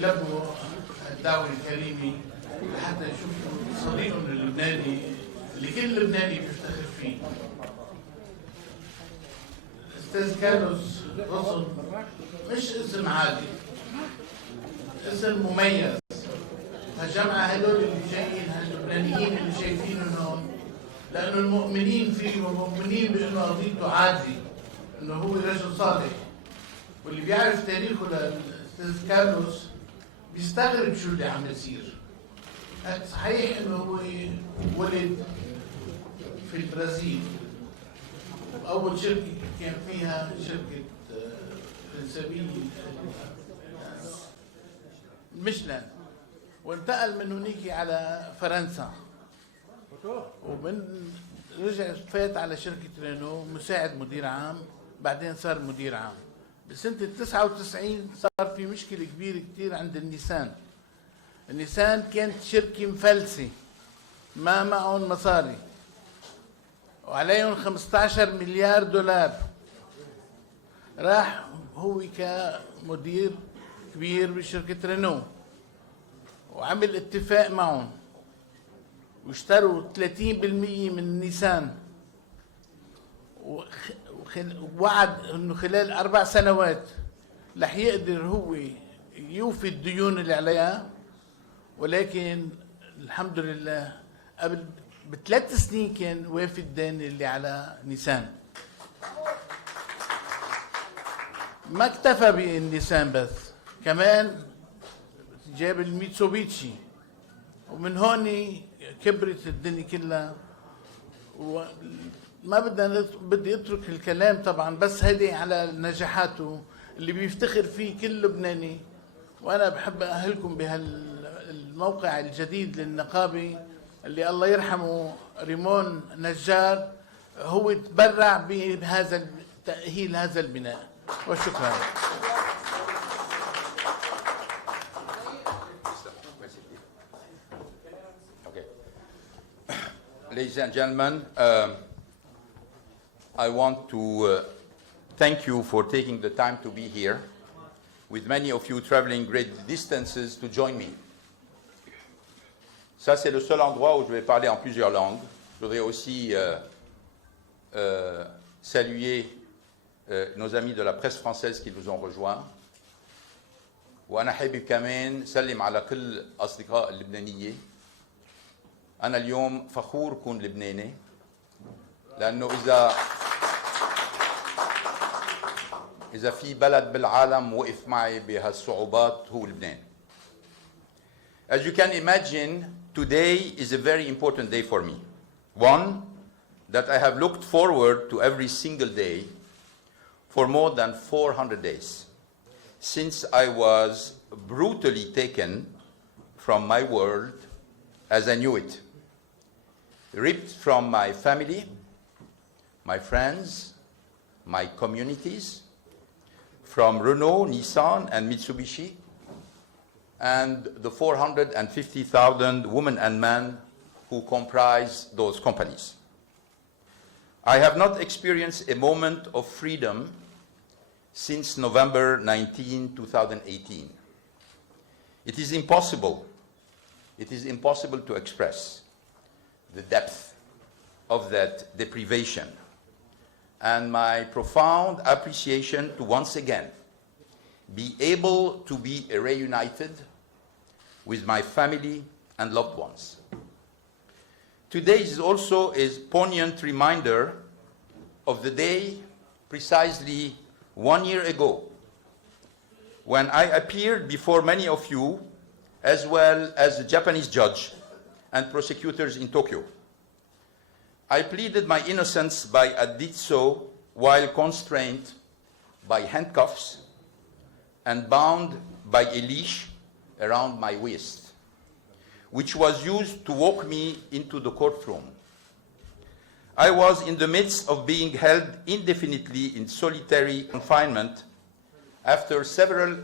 يلبوا الدعوة الكريمة لحتى يشوفوا صديقهم اللبناني اللي كل لبناني بيفتخر فيه. أستاذ كارلوس غصن مش اسم عادي، اسم مميز. هالجماعة هدول اللي جايين هاللبنانيين اللي شايفينه هون لأنه المؤمنين فيه ومؤمنين بأنه قضيته عادي، أنه هو رجل صالح. واللي بيعرف تاريخه للأستاذ كارلوس بيستغرب شو اللي عم يصير. صحيح أنه هو ولد في البرازيل، أول شركة كان فيها شركة فرنسوية ميشلان، وانتقل من هناك على فرنسا، ومن رجع فات على شركة رينو مساعد مدير عام، بعدين صار مدير عام. بسنة 99 صار في مشكلة كبيرة كتير عند النيسان. النيسان كانت شركة مفلسة ما معهم مصاري وعليهم 15 مليار دولار. راح هو كمدير كبير بشركة رينو وعمل اتفاق معهم واشتروا 30% من نيسان، ووعد انه خلال 4 سنوات رح يقدر هو يوفي الديون اللي عليها. ولكن الحمد لله قبل ب3 سنين كان وافي الدين اللي على نيسان. ما اكتفى بالنيسان بس، كمان جاب الميتسوبيتشي، ومن هون كبرت الدنيا كلها. وما بدي اترك الكلام طبعا، بس هدي على نجاحاته اللي بيفتخر فيه كل لبناني. وانا بحب اهلكم بهالموقع الجديد للنقابه اللي الله يرحمه ريمون نجار هو تبرع بهذا تأهيل هذا البناء. وشكرا. Ladies and gentlemen, I want to thank you for taking the time to be here, with many of you traveling great distances to join me. Ça, c'est le seul endroit où je vais parler en plusieurs langues. Je voudrais aussi saluer nos amis de la presse française qui nous ont rejoints. وأنا حابب كمان سلم على كل أصدقاء اللبنانية. أنا اليوم فخور كون لبناني، لأنه إذا في بلد بالعالم وقف معي بهالصعوبات هو لبنان. As you can imagine, today is a very important day for me. One that I have looked forward to every single day for more than 400 days, since I was brutally taken from my world as I knew it, ripped from my family, my friends, my communities, from Renault, Nissan, and Mitsubishi, and the 450,000 women and men who comprise those companies. I have not experienced a moment of freedom since November 19, 2018. It is impossible to express the depth of that deprivation and my profound appreciation to once again be able to be reunited with my family and loved ones. Today is also a poignant reminder of the day precisely 1 year ago when I appeared before many of you, as well as the Japanese judge and prosecutors in Tokyo. I pleaded my innocence, but I did so while constrained by handcuffs and bound by a leash around my waist, which was used to walk me into the courtroom. I was in the midst of being held indefinitely in solitary confinement after several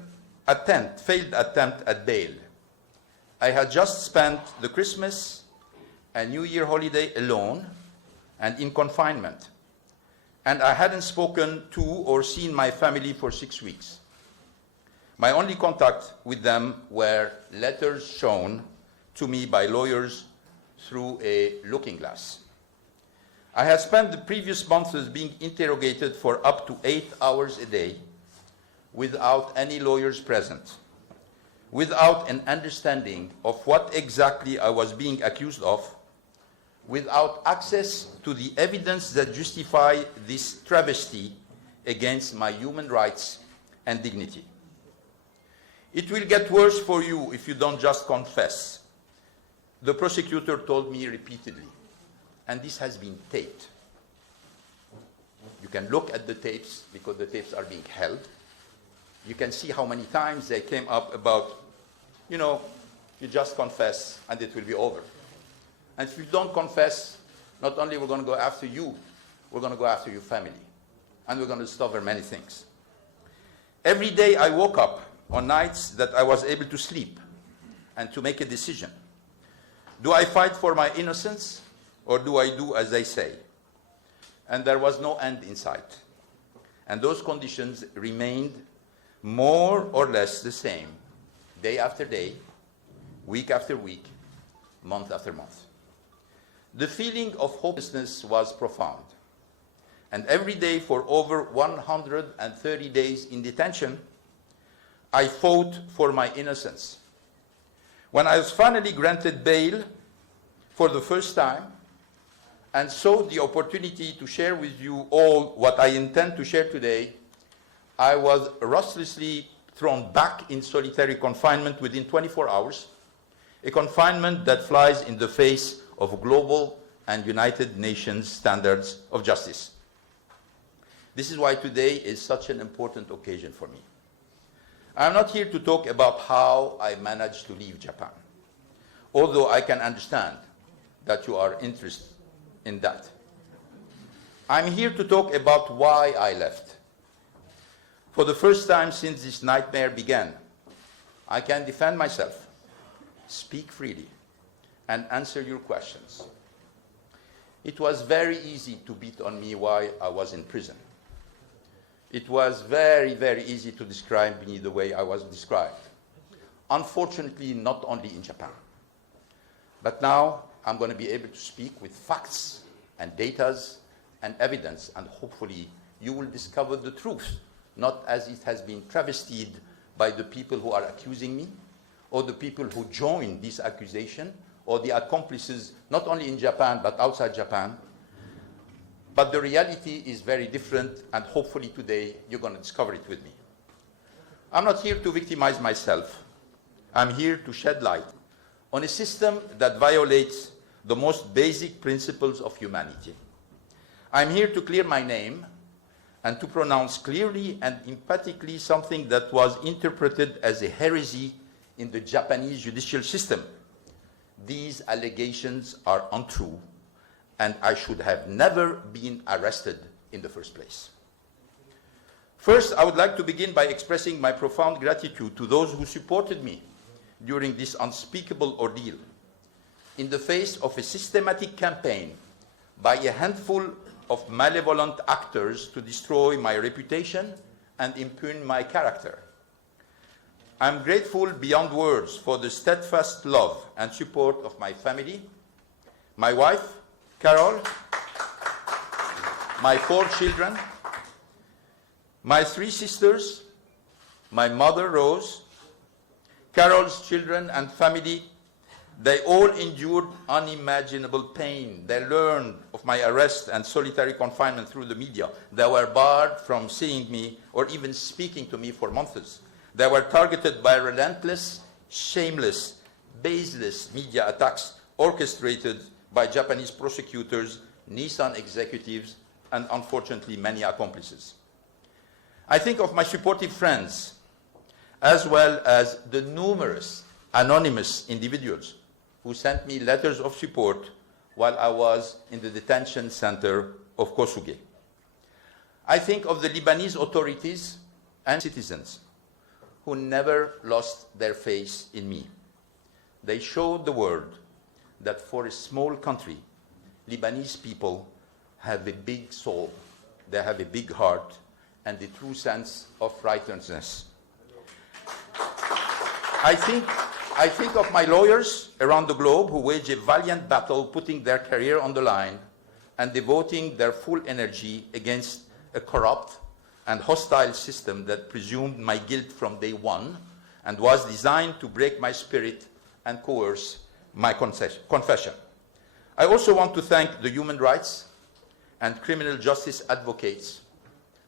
failed attempts at bail. I had just spent the Christmas and New Year holiday alone and in confinement, and I hadn't spoken to or seen my family for 6 weeks. My only contact with them were letters shown to me by lawyers through a looking glass. I had spent the previous months being interrogated for up to 8 hours a day without any lawyers present, without an understanding of what exactly I was being accused of, without access to the evidence that justify this travesty against my human rights and dignity. It will get worse for you if you don't just confess, the prosecutor told me repeatedly, and this has been taped. You can look at the tapes because the tapes are being held. You can see how many times they came up about, you just confess and it will be over. And if you don't confess, not only we're going to go after you, we're going to go after your family. And we're going to discover many things. Every day I woke up on nights that I was able to sleep and to make a decision. Do I fight for my innocence or do I do as they say? And there was no end in sight. And those conditions remained more or less the same, day after day, week after week, month after month. The feeling of hopelessness was profound. And every day for over 130 days in detention, I fought for my innocence. When I was finally granted bail for the first time, and saw the opportunity to share with you all what I intend to share today, I was ruthlessly thrown back in solitary confinement within 24 hours, a confinement that flies in the face of global and United Nations standards of justice. This is why today is such an important occasion for me. I'm not here to talk about how I managed to leave Japan, although I can understand that you are interested in that. I'm here to talk about why I left. For the first time since this nightmare began, I can defend myself, speak freely, and answer your questions. It was very easy to beat on me while I was in prison. It was very, very easy to describe me the way I was described. Unfortunately, not only in Japan. But now I'm going to be able to speak with facts and data and evidence, and hopefully you will discover the truth, not as it has been travestied by the people who are accusing me, or the people who join this accusation, or the accomplices, not only in Japan, but outside Japan. But the reality is very different, and hopefully today you're going to discover it with me. I'm not here to victimize myself. I'm here to shed light on a system that violates the most basic principles of humanity. I'm here to clear my name and to pronounce clearly and emphatically something that was interpreted as a heresy in the Japanese judicial system. These allegations are untrue, and I should have never been arrested in the first place. First, I would like to begin by expressing my profound gratitude to those who supported me during this unspeakable ordeal, in the face of a systematic campaign by a handful of malevolent actors to destroy my reputation and impugn my character. I'm grateful beyond words for the steadfast love and support of my family, my wife, Carol, my 4 children, my 3 sisters, my mother, Rose, Carol's children and family. They all endured unimaginable pain. They learned of my arrest and solitary confinement through the media. They were barred from seeing me or even speaking to me for months. They were targeted by relentless, shameless, baseless media attacks orchestrated by Japanese prosecutors, Nissan executives, and unfortunately many accomplices. I think of my supportive friends, as well as the numerous anonymous individuals who sent me letters of support while I was in the detention center of Kosuge. I think of the Lebanese authorities and citizens who never lost their faith in me. They showed the world that for a small country, Lebanese people have a big soul, they have a big heart, and a true sense of righteousness. I think of my lawyers around the globe who wage a valiant battle, putting their career on the line and devoting their full energy against a corrupt and hostile system that presumed my guilt from day one and was designed to break my spirit and coerce my confession. I also want to thank the human rights and criminal justice advocates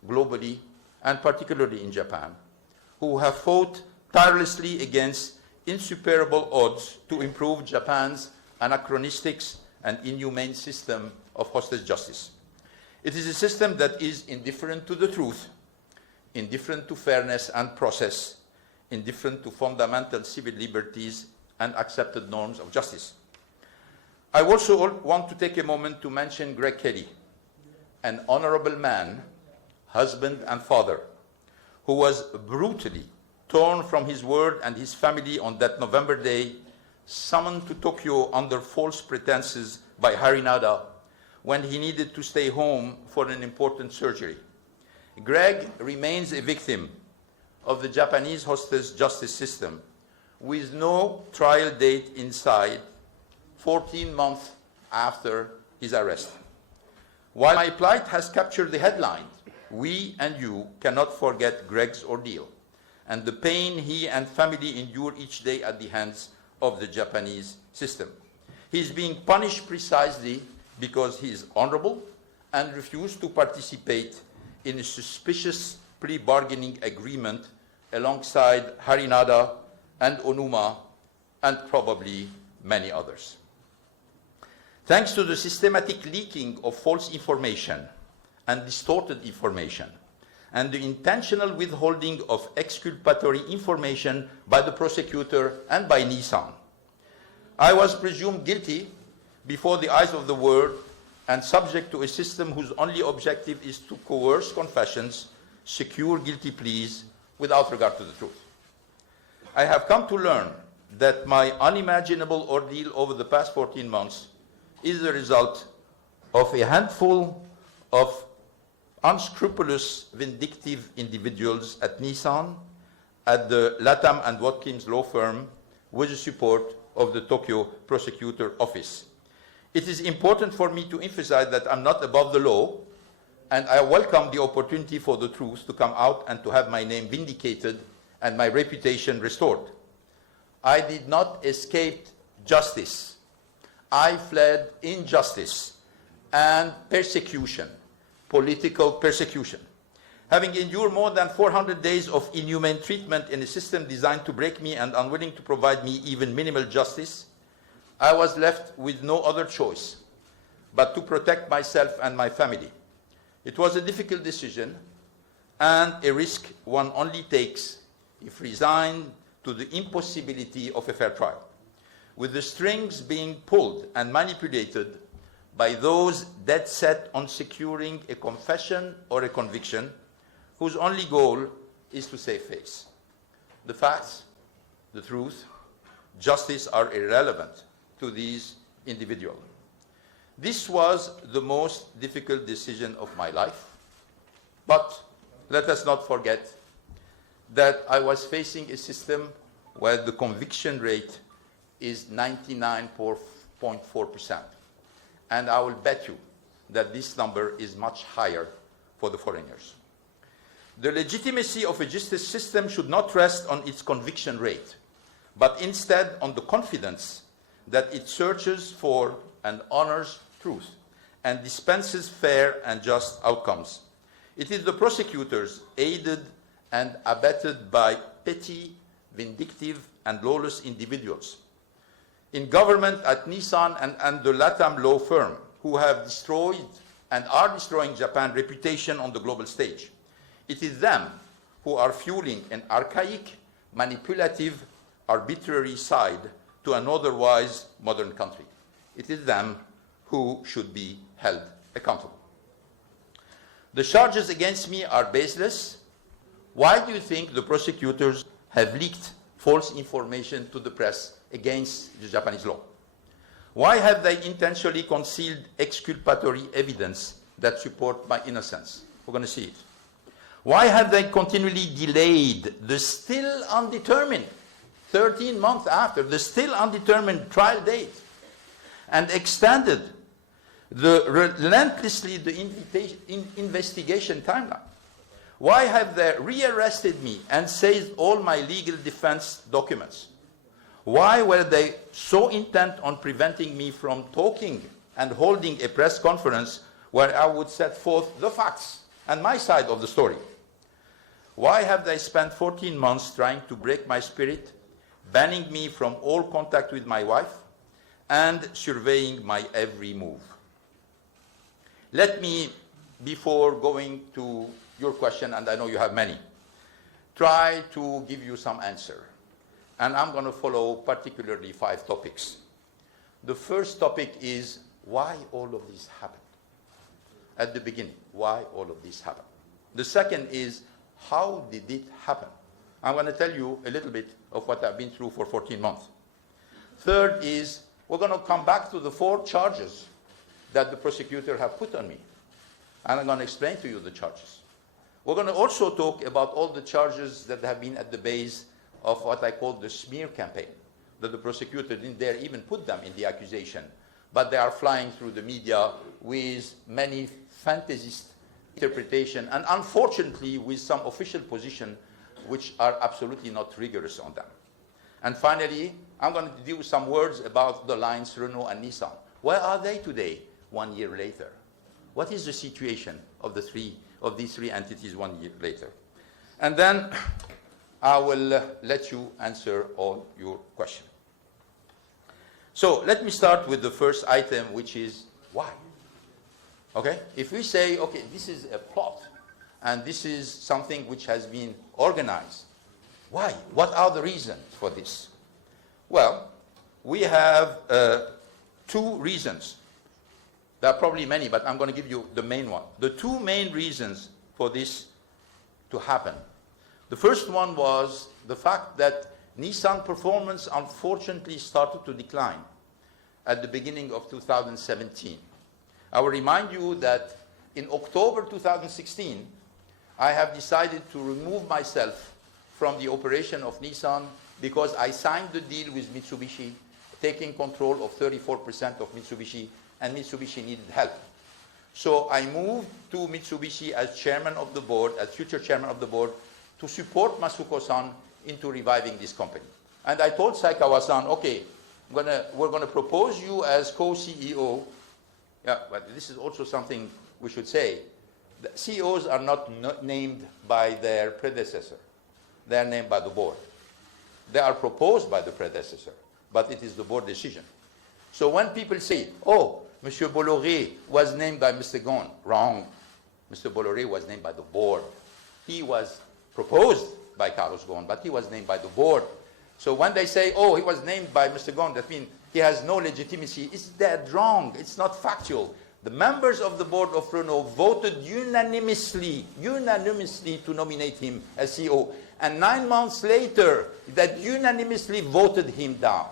globally, and particularly in Japan, who have fought tirelessly against insuperable odds to improve Japan's anachronistic and inhumane system of hostage justice. It is a system that is indifferent to the truth, indifferent to fairness and process, indifferent to fundamental civil liberties and accepted norms of justice. I also want to take a moment to mention Greg Kelly, an honorable man, husband and father, who was brutally torn from his word and his family on that November day, summoned to Tokyo under false pretenses by Harinada when he needed to stay home for an important surgery. Greg remains a victim of the Japanese hostage justice system with no trial date in sight 14 months after his arrest. While my plight has captured the headlines, we and you cannot forget Greg's ordeal and the pain he and family endure each day at the hands of the Japanese system. He is being punished precisely because he is honorable and refused to participate in a suspicious pre-bargaining agreement alongside Harinada and Onuma and probably many others. Thanks to the systematic leaking of false information and distorted information, and the intentional withholding of exculpatory information by the prosecutor and by Nissan, I was presumed guilty before the eyes of the world and subject to a system whose only objective is to coerce confessions, secure guilty pleas without regard to the truth. I have come to learn that my unimaginable ordeal over the past 14 months is the result of a handful of unscrupulous, vindictive individuals at Nissan, at the Latam and Watkins law firm, with the support of the Tokyo Prosecutor Office. It is important for me to emphasize that I'm not above the law, and I welcome the opportunity for the truth to come out and to have my name vindicated and my reputation restored. I did not escape justice. I fled injustice and persecution, political persecution. Having endured more than 400 days of inhumane treatment in a system designed to break me and unwilling to provide me even minimal justice, I was left with no other choice but to protect myself and my family. It was a difficult decision and a risk one only takes if resigned to the impossibility of a fair trial, with the strings being pulled and manipulated by those dead set on securing a confession or a conviction whose only goal is to save face. The facts, the truth, justice are irrelevant to these individuals. This was the most difficult decision of my life, but let us not forget that I was facing a system where the conviction rate is 99.4%. And I will bet you that this number is much higher for the foreigners. The legitimacy of a justice system should not rest on its conviction rate, but instead on the confidence that it searches for and honors truth and dispenses fair and just outcomes. It is the prosecutors, aided and abetted by petty, vindictive, and lawless individuals in government at Nissan and the Latam law firm, who have destroyed and are destroying Japan's reputation on the global stage. It is them who are fueling an archaic, manipulative, arbitrary side to an otherwise modern country. It is them who should be held accountable. The charges against me are baseless. Why do you think the prosecutors have leaked false information to the press against the Japanese law? Why have they intentionally concealed exculpatory evidence that support my innocence? We're going to see it. Why have they continually delayed the still undetermined 13 months after the still undetermined trial date, and extended relentlessly the investigation timeline? Why have they rearrested me and seized all my legal defense documents? Why were they so intent on preventing me from talking and holding a press conference where I would set forth the facts and my side of the story? Why have they spent 14 months trying to break my spirit, banning me from all contact with my wife, and surveying my every move? Let me, before going to your question, and I know you have many, try to give you some answer. And I'm going to follow particularly 5 topics. The first topic is why all of this happened. At the beginning, why all of this happened. The second is how did it happen? I'm going to tell you a little bit of what I've been through for 14 months. Third is we're going to come back to the 4 charges that the prosecutor have put on me. And I'm going to explain to you the charges. We're going to also talk about all the charges that have been at the base of what I call the smear campaign, that the prosecutor didn't dare even put them in the accusation, but they are flying through the media with many fantasist interpretation, and unfortunately with some official position which are absolutely not rigorous on them. And finally, I'm going to do some words about the lines Renault and Nissan. Where are they today, 1 year later? What is the situation of these three entities 1 year later? And then I will let you answer all your questions. So let me start with the first item, which is why. Okay? If we say, okay, this is a plot, and this is something which has been organized, why? What are the reasons for this? Well, we have 2 reasons. There are probably many, but I'm going to give you the main one. The 2 main reasons for this to happen. The first one was the fact that Nissan performance unfortunately started to decline at the beginning of 2017. I will remind you that in October 2016, I have decided to remove myself from the operation of Nissan because I signed the deal with Mitsubishi, taking control of 34% of Mitsubishi, and Mitsubishi needed help. So I moved to Mitsubishi as chairman of the board, as future chairman of the board, to support Masuko-san into reviving this company. And I told Saikawa-san, okay, we're going to propose you as co-CEO. Yeah, but this is also something we should say. The CEOs are not named by their predecessor. They are named by the board. They are proposed by the predecessor, but it is the board decision. So when people say, oh, Monsieur Bolloré was named by Mr. Ghosn, wrong. Mr. Bolloré was named by the board. He was proposed by Carlos Ghosn, but he was named by the board. So when they say, oh, he was named by Mr. Ghosn, that means he has no legitimacy, it's dead wrong. It's not factual. The members of the board of Renault voted unanimously to nominate him as CEO. And 9 months later, that unanimously voted him down.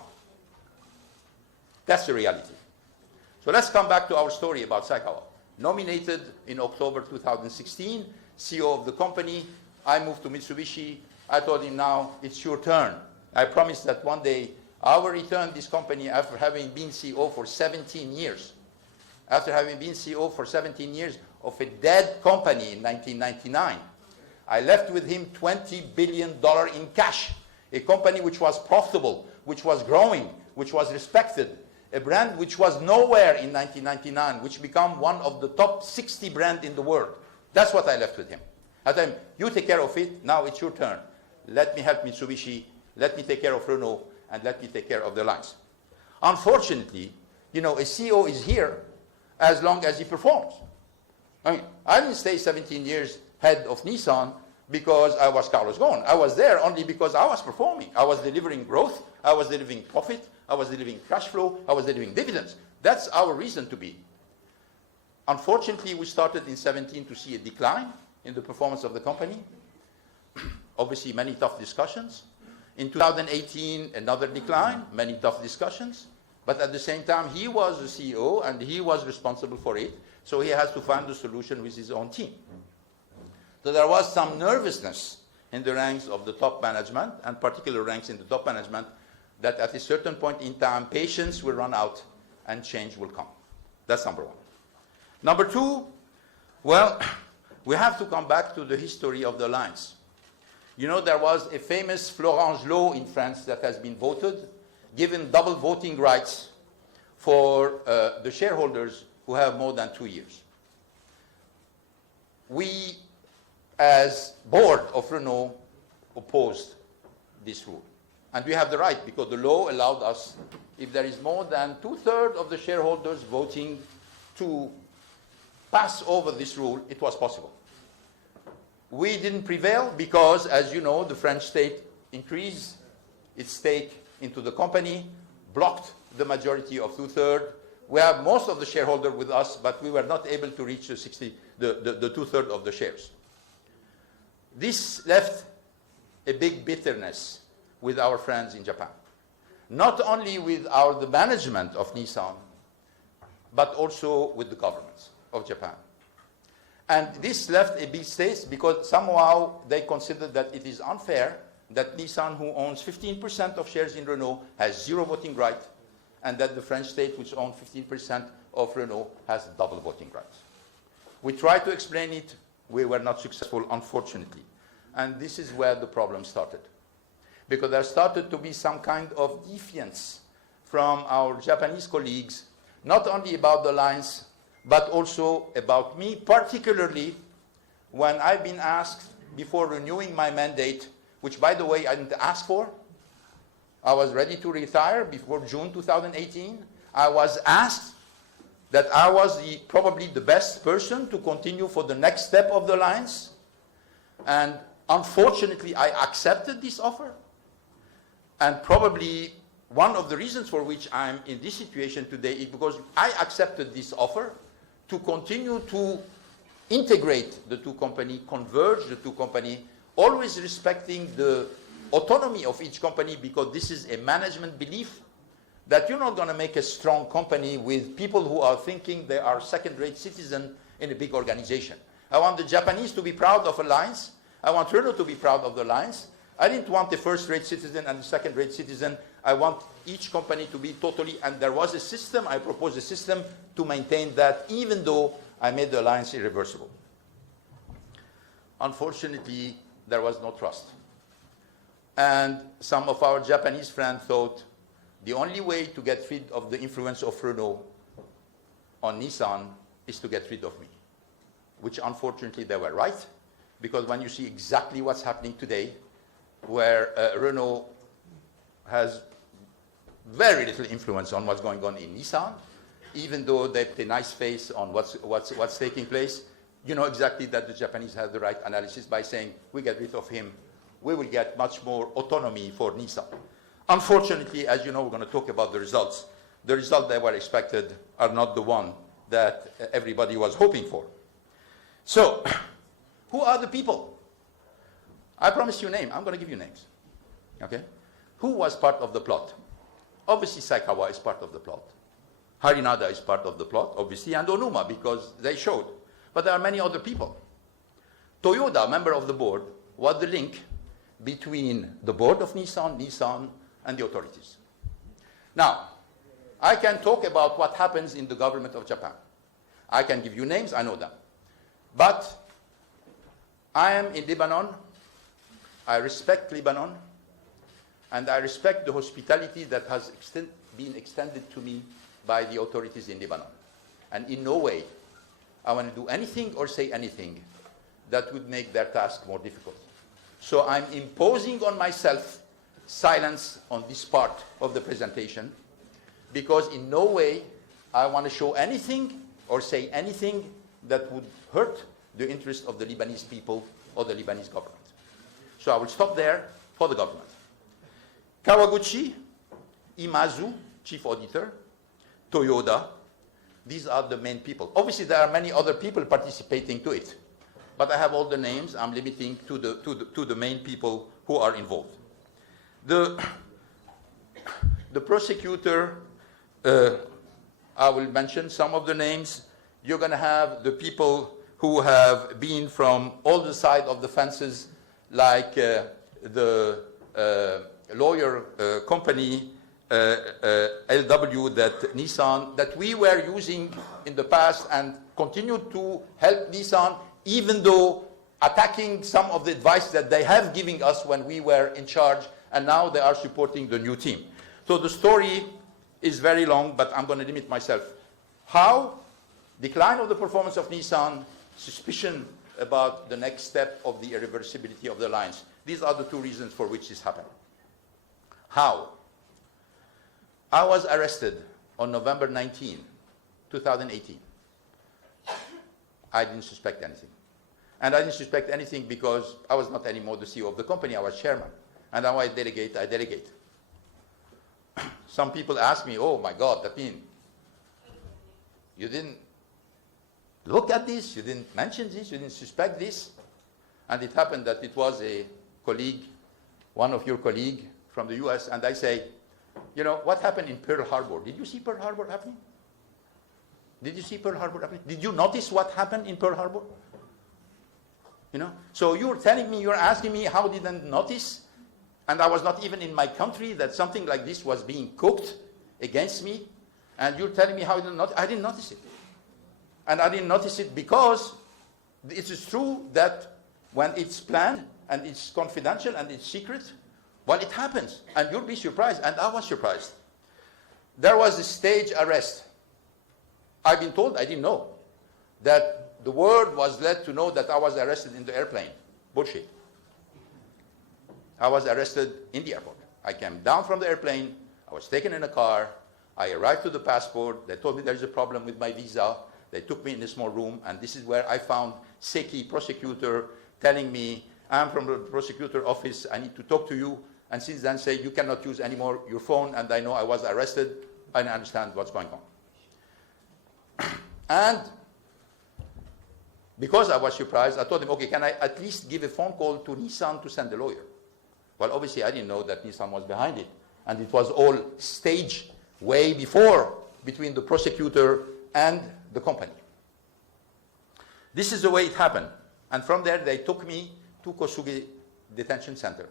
That's the reality. So let's come back to our story about Saikawa. Nominated in October 2016, CEO of the company. I moved to Mitsubishi. I told him, now it's your turn. I promised that one day I will return this company after having been CEO for 17 years. After having been CEO for 17 years of a dead company in 1999. I left with him $20 billion in cash. A company which was profitable, which was growing, which was respected. A brand which was nowhere in 1999, which became one of the top 60 brands in the world. That's what I left with him. I told him, you take care of it, now it's your turn. Let me help Mitsubishi, let me take care of Renault, and let me take care of the lines. Unfortunately, a CEO is here as long as he performs. I didn't stay 17 years head of Nissan because I was Carlos Ghosn. I was there only because I was performing. I was delivering growth, I was delivering profit, I was delivering cash flow, I was delivering dividends. That's our reason to be. Unfortunately, we started in 17 to see a decline in the performance of the company. Obviously, many tough discussions. In 2018, another decline, many tough discussions. But at the same time, he was the CEO and he was responsible for it. So he has to find the solution with his own team. So there was some nervousness in the ranks of the top management, and particular ranks in the top management, that at a certain point in time, patience will run out and change will come. That's number one. Number two, well, we have to come back to the history of the lines. You know, there was a famous Florange law in France that has been voted, giving double voting rights for the shareholders who have more than 2 years. We, as board of Renault, opposed this rule. And we have the right, because the law allowed us, if there is more than 2/3 of the shareholders voting to pass over this rule, it was possible. We didn't prevail because, as you know, the French state increased its stake into the company, blocked the majority of 2/3. We have most of the shareholders with us, but we were not able to reach the 2/3 of the shares. This left a big bitterness with our friends in Japan. Not only with the management of Nissan, but also with the government of Japan. And this left a big state because somehow they considered that it is unfair that Nissan, who owns 15% of shares in Renault, has 0 voting right, and that the French state, which owns 15% of Renault, has double voting rights. We tried to explain it. We were not successful, unfortunately. And this is where the problem started. Because there started to be some kind of defiance from our Japanese colleagues, not only about the lines, but also about me, particularly when I've been asked before renewing my mandate, which, by the way, I didn't ask for. I was ready to retire before June 2018. I was asked that I was probably the best person to continue for the next step of the lines. And unfortunately, I accepted this offer. And probably one of the reasons for which I'm in this situation today is because I accepted this offer to continue to integrate the two companies, converge the two companies, always respecting the autonomy of each company, because this is a management belief that you're not going to make a strong company with people who are thinking they are second-rate citizens in a big organization. I want the Japanese to be proud of Alliance. I want Renault to be proud of the Alliance. I didn't want a first-rate citizen and a second-rate citizen. I want each company to be totally, and there was a system, I proposed a system to maintain that, even though I made the alliance irreversible. Unfortunately, there was no trust. And some of our Japanese friends thought the only way to get rid of the influence of Renault on Nissan is to get rid of me, which unfortunately they were right, because when you see exactly what's happening today, where Renault has very little influence on what's going on in Nissan, even though they put a nice face on what's taking place, you know exactly that the Japanese have the right analysis by saying, we get rid of him, we will get much more autonomy for Nissan. Unfortunately, as you know, we're going to talk about the results. The results that were expected are not the one that everybody was hoping for. So, who are the people? I promised you a name. I'm going to give you names. Okay? Who was part of the plot? Obviously, Saikawa is part of the plot. Harinada is part of the plot, obviously, and Onuma, because they showed. But there are many other people. Toyoda, member of the board, was the link between the board of Nissan, and the authorities. Now, I can talk about what happens in the government of Japan. I can give you names, I know them. But I am in Lebanon. I respect Lebanon, and I respect the hospitality that has been extended to me by the authorities in Lebanon. And in no way I want to do anything or say anything that would make their task more difficult. So I'm imposing on myself silence on this part of the presentation, because in no way I want to show anything or say anything that would hurt the interest of the Lebanese people or the Lebanese government. So I will stop there for the government. Kawaguchi, Imazu, chief auditor, Toyoda, these are the main people. Obviously, there are many other people participating to it, but I have all the names. I'm limiting to the main people who are involved. The prosecutor, I will mention some of the names. You're going to have the people who have been from all the sides of the fences like the lawyer company LW that Nissan, that we were using in the past and continue to help Nissan, even though attacking some of the advice that they have given us when we were in charge, and now they are supporting the new team. So the story is very long, but I'm going to limit myself. How? Decline of the performance of Nissan, suspicion about the next step of the irreversibility of the lines. These are the two reasons for which this happened. How? I was arrested on November 19, 2018. I didn't suspect anything. And I didn't suspect anything because I was not anymore the CEO of the company, I was chairman. And now I delegate. Some people ask me, oh my God, that means you didn't look at this, you didn't mention this, you didn't suspect this. And it happened that it was a colleague, one of your colleagues from the US, and I say, you know, what happened in Pearl Harbor? Did you see Pearl Harbor happening? Did you see Pearl Harbor happening? Did you notice what happened in Pearl Harbor? You know, so you're telling me, you're asking me how didn't notice, and I was not even in my country, that something like this was being cooked against me, and you're telling me how I didn't notice. I didn't notice it. And I didn't notice it because it is true that when it's planned and it's confidential and it's secret, well, it happens, and you'll be surprised, and I was surprised. There was a stage arrest. I've been told, I didn't know, that the word was led to know that I was arrested in the airplane. Bullshit. I was arrested in the airport. I came down from the airplane, I was taken in a car, I arrived to the passport, they told me there's a problem with my visa, they took me in a small room, and this is where I found Seki, prosecutor, telling me, I'm from the prosecutor office, I need to talk to you, and since then say, you cannot use anymore your phone, and I know I was arrested, I understand what's going on. And because I was surprised, I told him, okay, can I at least give a phone call to Nissan to send a lawyer? Well, obviously, I didn't know that Nissan was behind it. And it was all staged way before between the prosecutor and the company. This is the way it happened. And from there, they took me to Kosuge Detention Center.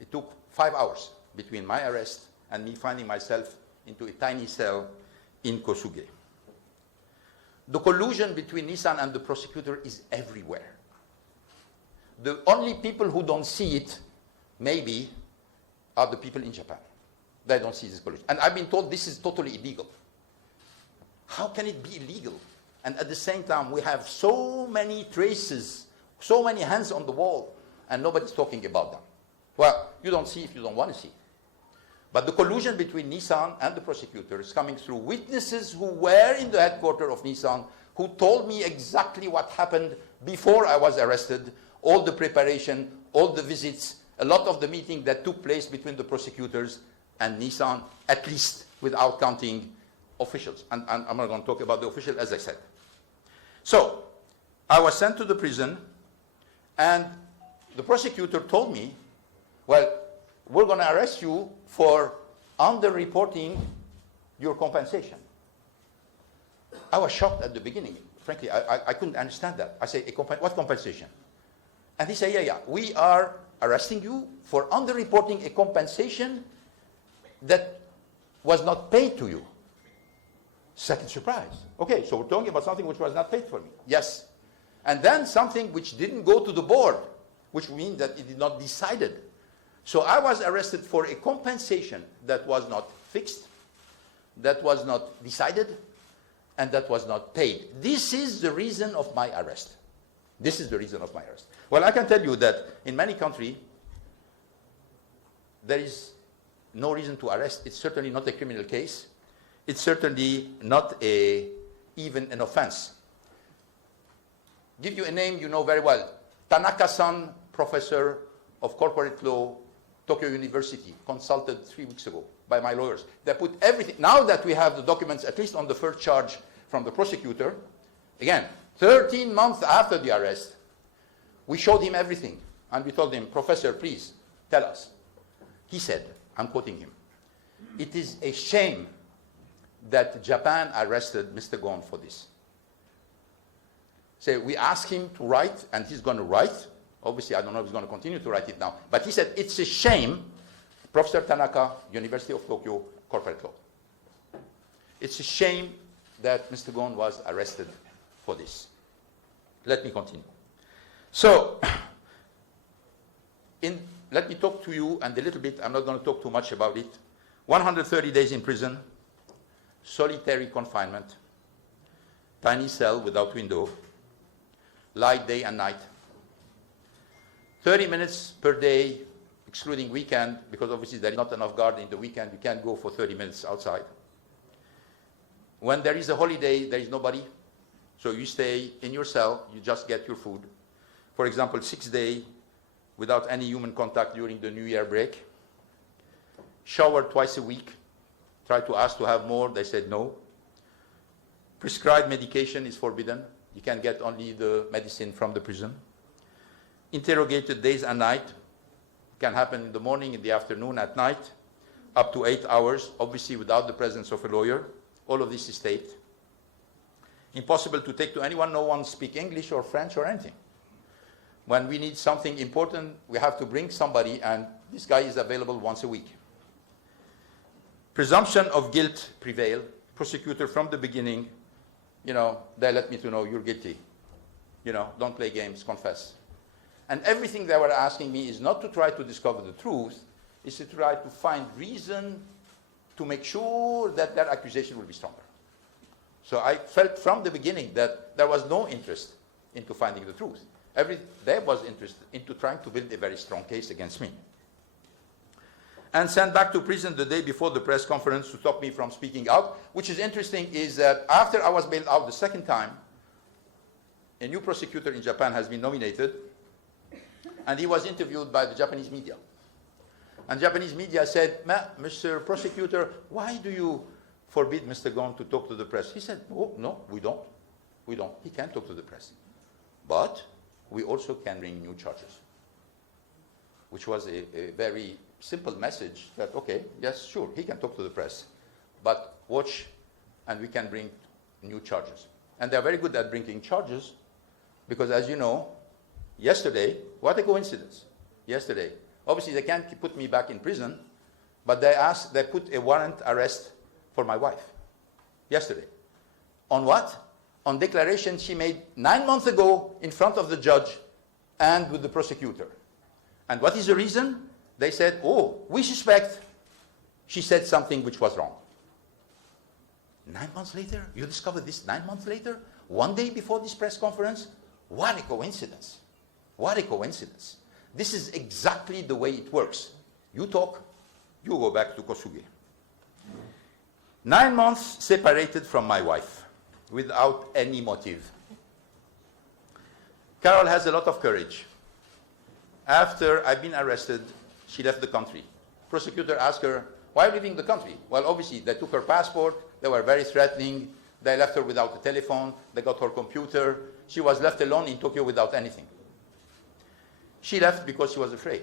It took 5 hours between my arrest and me finding myself into a tiny cell in Kosuge. The collusion between Nissan and the prosecutor is everywhere. The only people who don't see it, maybe, are the people in Japan. They don't see this collusion. And I've been told this is totally illegal. How can it be illegal? And at the same time, we have so many traces, so many hands on the wall, and nobody's talking about them. Well, you don't see if you don't want to see. But the collusion between Nissan and the prosecutor is coming through witnesses who were in the headquarters of Nissan, who told me exactly what happened before I was arrested, all the preparation, all the visits, a lot of the meeting that took place between the prosecutors and Nissan, at least without counting officials. And I'm not going to talk about the official, as I said. So I was sent to the prison, and the prosecutor told me, well, we're going to arrest you for under-reporting your compensation. I was shocked at the beginning. Frankly, I couldn't understand that. I say, what compensation? And he said, yeah, we are arresting you for under-reporting a compensation that was not paid to you. Second surprise. Okay, so we're talking about something which was not paid for me. Yes. And then something which didn't go to the board, which means that it did not decided. So I was arrested for a compensation that was not fixed, that was not decided, and that was not paid. This is the reason of my arrest. This is the reason of my arrest. Well, I can tell you that in many countries, there is no reason to arrest. It's certainly not a criminal case. It's certainly not even an offense. Give you a name you know very well. Tanaka-san, professor of corporate law, Tokyo University, consulted 3 weeks ago by my lawyers. They put everything. Now that we have the documents, at least on the first charge from the prosecutor, again, 13 months after the arrest, we showed him everything. And we told him, Professor, please, tell us. He said, I'm quoting him, it is a shame that Japan arrested Mr. Ghosn for this. So we asked him to write, and he's going to write, Obviously, I don't know if he's going to continue to write it now. But he said, it's a shame, Professor Tanaka, University of Tokyo, corporate law. It's a shame that Mr. Ghosn was arrested for this. Let me continue. So, let me talk to you, and a little bit, I'm not going to talk too much about it. 130 days in prison, solitary confinement, tiny cell without window, light day and night, 30 minutes per day, excluding weekend, because obviously there is not enough guard in the weekend. You can't go for 30 minutes outside. When there is a holiday, there is nobody. So you stay in your cell, you just get your food. For example, 6 days without any human contact during the New Year break. Shower twice a week. Try to ask to have more, they said no. Prescribed medication is forbidden. You can get only the medicine from the prison. Interrogated days and night. Can happen in the morning, in the afternoon, at night, up to 8 hours, obviously without the presence of a lawyer. All of this is taped. Impossible to take to anyone. No one speaks English or French or anything. When we need something important, we have to bring somebody, and this guy is available once a week. Presumption of guilt prevail. Prosecutor from the beginning, they let me to know you're guilty. Don't play games, confess. And everything they were asking me is not to try to discover the truth, is to try to find reason to make sure that their accusation will be stronger. So I felt from the beginning that there was no interest into finding the truth. They was interested into trying to build a very strong case against me. And sent back to prison the day before the press conference to stop me from speaking out. Which is interesting is that after I was bailed out the second time, a new prosecutor in Japan has been nominated, and he was interviewed by the Japanese media. And Japanese media said, Mr. Prosecutor, why do you forbid Mr. Ghosn to talk to the press? He said, oh, no, we don't. We don't. He can't talk to the press. But we also can bring new charges. Which was a very simple message that, okay, yes, sure, he can talk to the press. But watch, and we can bring new charges. And they're very good at bringing charges because, as you know, yesterday, what a coincidence. Yesterday, obviously they can't put me back in prison, but they put a warrant arrest for my wife. Yesterday. On what? On declaration she made 9 months ago in front of the judge and with the prosecutor. And what is the reason? They said, oh, we suspect she said something which was wrong. 9 months later? You discovered this 9 months later? 1 day before this press conference? What a coincidence. What a coincidence. This is exactly the way it works. You talk, you go back to Kosuge. 9 months separated from my wife without any motive. Carol has a lot of courage. After I've been arrested, she left the country. Prosecutor asked her, why are you leaving the country? Well, obviously, they took her passport. They were very threatening. They left her without a telephone. They got her computer. She was left alone in Tokyo without anything. She left because she was afraid.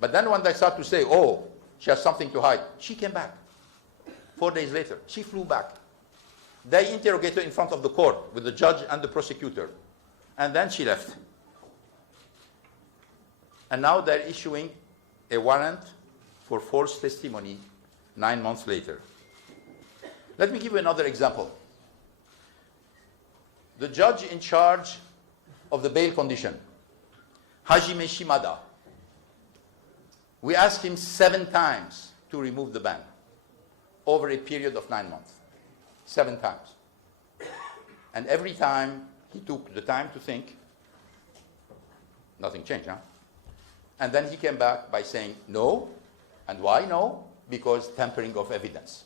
But then when they start to say, oh, she has something to hide, she came back. 4 days later, she flew back. They interrogated her in front of the court with the judge and the prosecutor. And then she left. And now they're issuing a warrant for false testimony 9 months later. Let me give you another example. The judge in charge of the bail condition, Hajime Shimada, we asked him 7 times to remove the ban over a period of 9 months. 7 times. And every time he took the time to think, nothing changed, huh? And then he came back by saying no. And why no? Because tampering of evidence.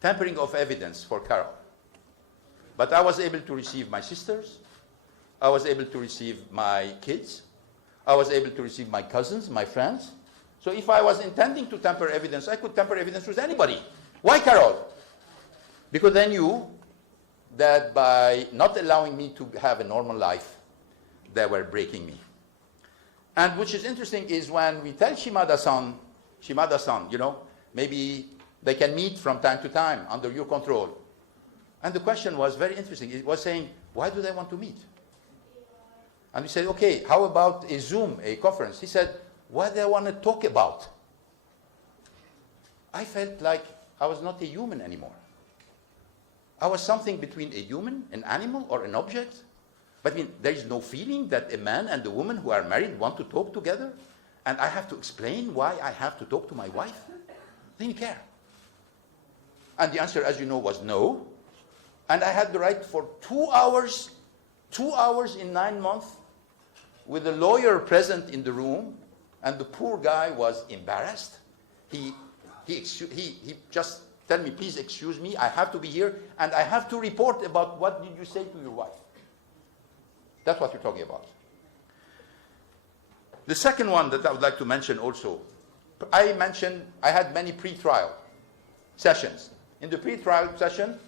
Tampering of evidence for Carol. But I was able to receive my sisters. I was able to receive my kids. I was able to receive my cousins, my friends. So if I was intending to tamper evidence, I could tamper evidence with anybody. Why Carol? Because they knew that by not allowing me to have a normal life, they were breaking me. And which is interesting is when we tell Shimada-san, maybe they can meet from time to time under your control. And the question was very interesting. It was saying, why do they want to meet? And we said, okay, how about a Zoom, a conference? He said, what do I want to talk about? I felt like I was not a human anymore. I was something between a human, an animal, or an object. But I mean, there is no feeling that a man and a woman who are married want to talk together, and I have to explain why I have to talk to my wife? They didn't care. And the answer, as you know, was no. And I had the right for 2 hours in 9 months, with a lawyer present in the room, and the poor guy was embarrassed. He just tell me, please excuse me, I have to be here, and I have to report about what did you say to your wife. That's what you're talking about. The second one that I would like to mention also, I mentioned I had many pre-trial sessions. In the pre-trial session,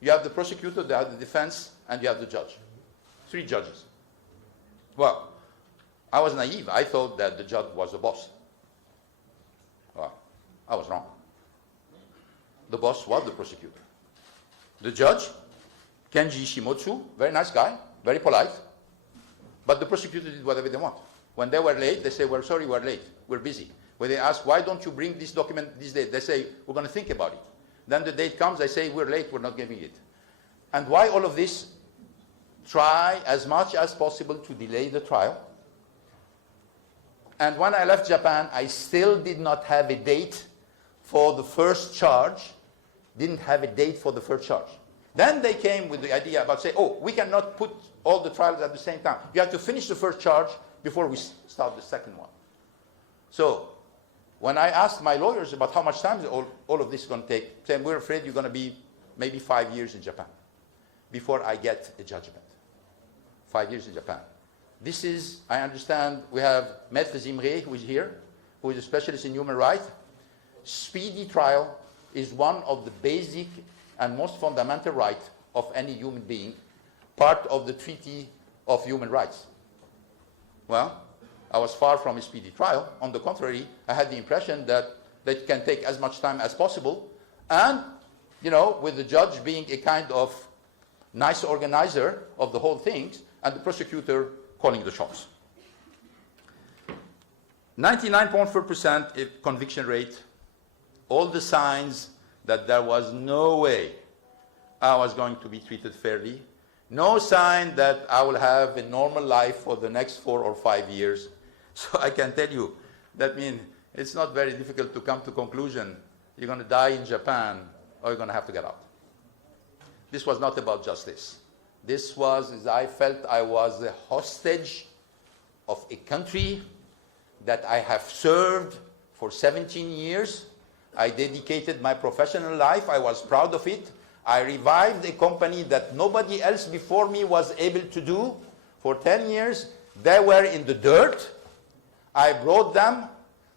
you have the prosecutor, you have the defense, and you have the judge. 3 judges. Well, I was naive. I thought that the judge was the boss. Well, I was wrong. The boss was the prosecutor. The judge, Kenji Shimotsu, very nice guy, very polite, but the prosecutor did whatever they want. When they were late, they say, well, sorry, we're late, we're busy. When they ask, why don't you bring this document this date? They say, we're going to think about it. Then the date comes, they say, we're late, we're not giving it. And why all of this? Try as much as possible to delay the trial. And when I left Japan, I still did not have a date for the first charge. Didn't have a date for the first charge. Then they came with the idea about saying, oh, we cannot put all the trials at the same time. You have to finish the first charge before we start the second one. So when I asked my lawyers about how much time all of this is going to take, saying, we're afraid you're going to be maybe 5 years in Japan before I get a judgment. 5 years in Japan. This is, I understand, we have Maître Zimre, who is here, who is a specialist in human rights. Speedy trial is one of the basic and most fundamental rights of any human being, part of the Treaty of Human Rights. Well, I was far from a speedy trial. On the contrary, I had the impression that it can take as much time as possible, and, you know, with the judge being a kind of nice organizer of the whole thing, and the prosecutor calling the shots. 99.4% conviction rate, all the signs that there was no way I was going to be treated fairly, no sign that I will have a normal life for the next 4 or 5 years. So I can tell you, that means it's not very difficult to come to conclusion, you're going to die in Japan or you're going to have to get out. This was not about justice. This was, as I felt, I was a hostage of a country that I have served for 17 years. I dedicated my professional life. I was proud of it. I revived a company that nobody else before me was able to do. For 10 years, they were in the dirt. I brought them.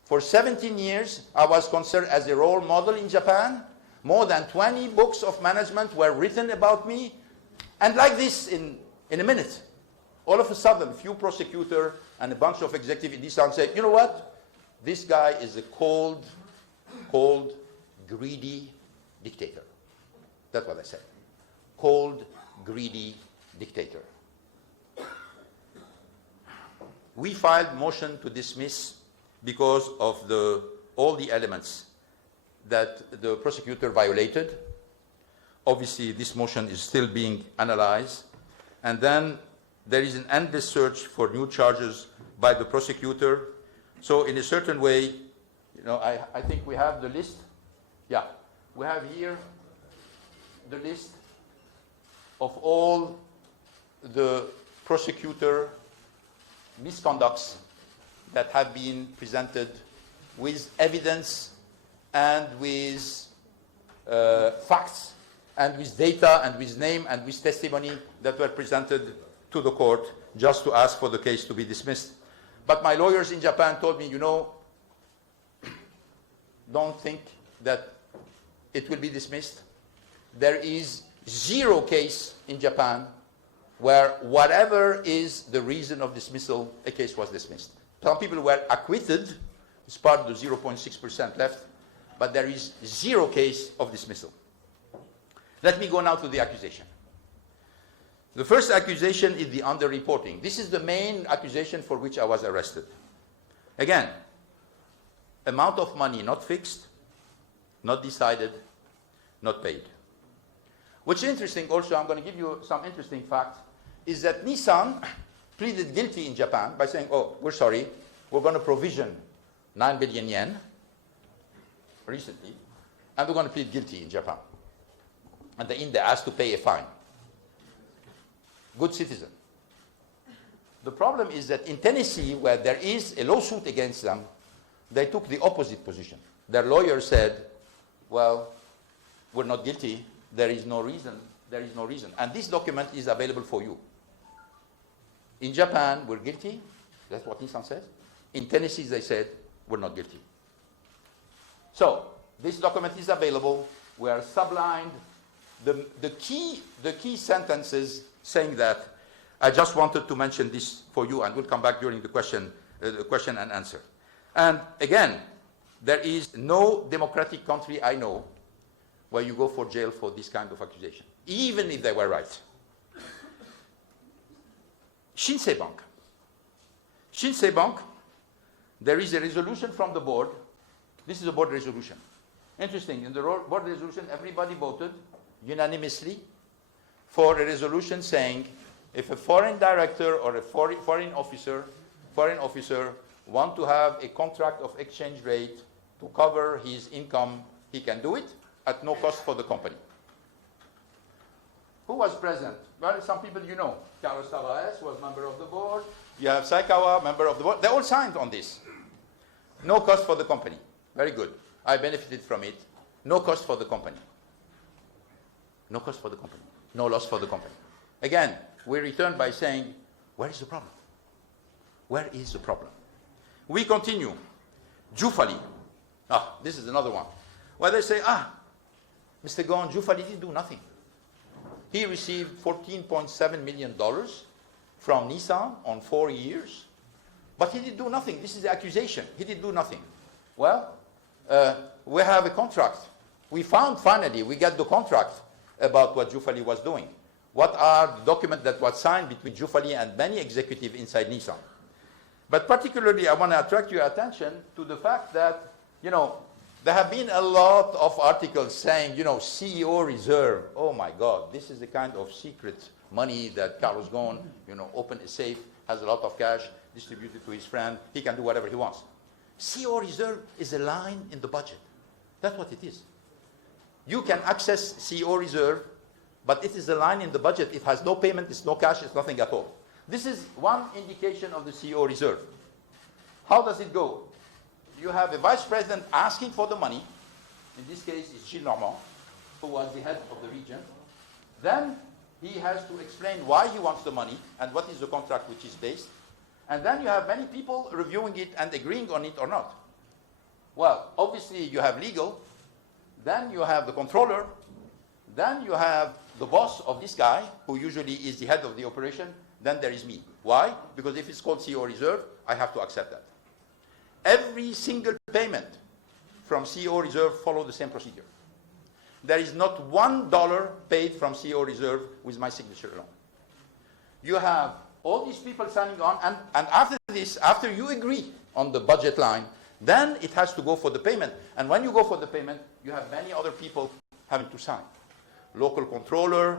For 17 years, I was considered as a role model in Japan. More than 20 books of management were written about me. And like this, in a minute, all of a sudden, a few prosecutors and a bunch of executives in this town say, you know what? This guy is a cold, greedy dictator. That's what I said. Cold, greedy dictator. We filed motion to dismiss because of all the elements that the prosecutor violated. Obviously, this motion is still being analyzed. And then there is an endless search for new charges by the prosecutor. So in a certain way, you know, I think we have the list. Yeah, we have here the list of all the prosecutor misconducts that have been presented with evidence and with facts and with data and with name and with testimony that were presented to the court just to ask for the case to be dismissed. But my lawyers in Japan told me, you know, don't think that it will be dismissed. There is 0 case in Japan where whatever is the reason of dismissal, a case was dismissed. Some people were acquitted, it's part of the 0.6% left, but there is 0 case of dismissal. Let me go now to the accusation. The first accusation is the underreporting. This is the main accusation for which I was arrested. Again, amount of money not fixed, not decided, not paid. What's interesting also, I'm going to give you some interesting facts, is that Nissan pleaded guilty in Japan by saying, oh, we're sorry, we're going to provision 9 billion yen recently, and we're going to plead guilty in Japan. And they asked to pay a fine. Good citizen. The problem is that in Tennessee, where there is a lawsuit against them, they took the opposite position. Their lawyer said, well, we're not guilty, there is no reason, And this document is available for you. In Japan, we're guilty, that's what Nissan says. In Tennessee, they said, we're not guilty. So, this document is available, we are sublined. The key sentences saying that, I just wanted to mention this for you, and we'll come back during the question and answer. And again, there is no democratic country I know where you go for jail for this kind of accusation, even if they were right. Shinsei Bank. Shinsei Bank, there is a resolution from the board. This is a board resolution. Interesting, in the board resolution, everybody voted unanimously for a resolution saying if a foreign director or a foreign officer want to have a contract of exchange rate to cover his income, he can do it at no cost for the company. Who was present? Well, some people you know. Carlos Tavares was member of the board. You have Saikawa, member of the board. They all signed on this. No cost for the company. Very good. I benefited from it. No cost for the company. No cost for the company. No loss for the company. Again, we return by saying, where is the problem? Where is the problem? We continue. Jufali. This is another one. Where they say, Mr. Ghosn, Jufali didn't do nothing. He received $14.7 million from Nissan on 4 years, but he didn't do nothing. This is the accusation. He didn't do nothing. Well, we have a contract. We found finally, we got the contract about what Jufali was doing. What are the documents that was signed between Jufali and many executives inside Nissan? But particularly, I want to attract your attention to the fact that, there have been a lot of articles saying, CEO reserve. Oh my God, this is the kind of secret money that Carlos Ghosn, opened a safe, has a lot of cash, distributed to his friend. He can do whatever he wants. CEO reserve is a line in the budget. That's what it is. You can access CEO reserve, but it is a line in the budget. It has no payment, it's no cash, it's nothing at all. This is one indication of the CEO reserve. How does it go? You have a vice president asking for the money. In this case, it's Gilles Normand, who was the head of the region. Then he has to explain why he wants the money and what is the contract which is based. And then you have many people reviewing it and agreeing on it or not. Well, obviously you have legal, then you have the controller, then you have the boss of this guy, who usually is the head of the operation, then there is me. Why? Because if it's called CEO reserve, I have to accept that. Every single payment from CEO reserve follow the same procedure. There is not $1 paid from CEO reserve with my signature alone. You have all these people signing on, and after this, after you agree on the budget line, then it has to go for the payment. And when you go for the payment, you have many other people having to sign. Local controller,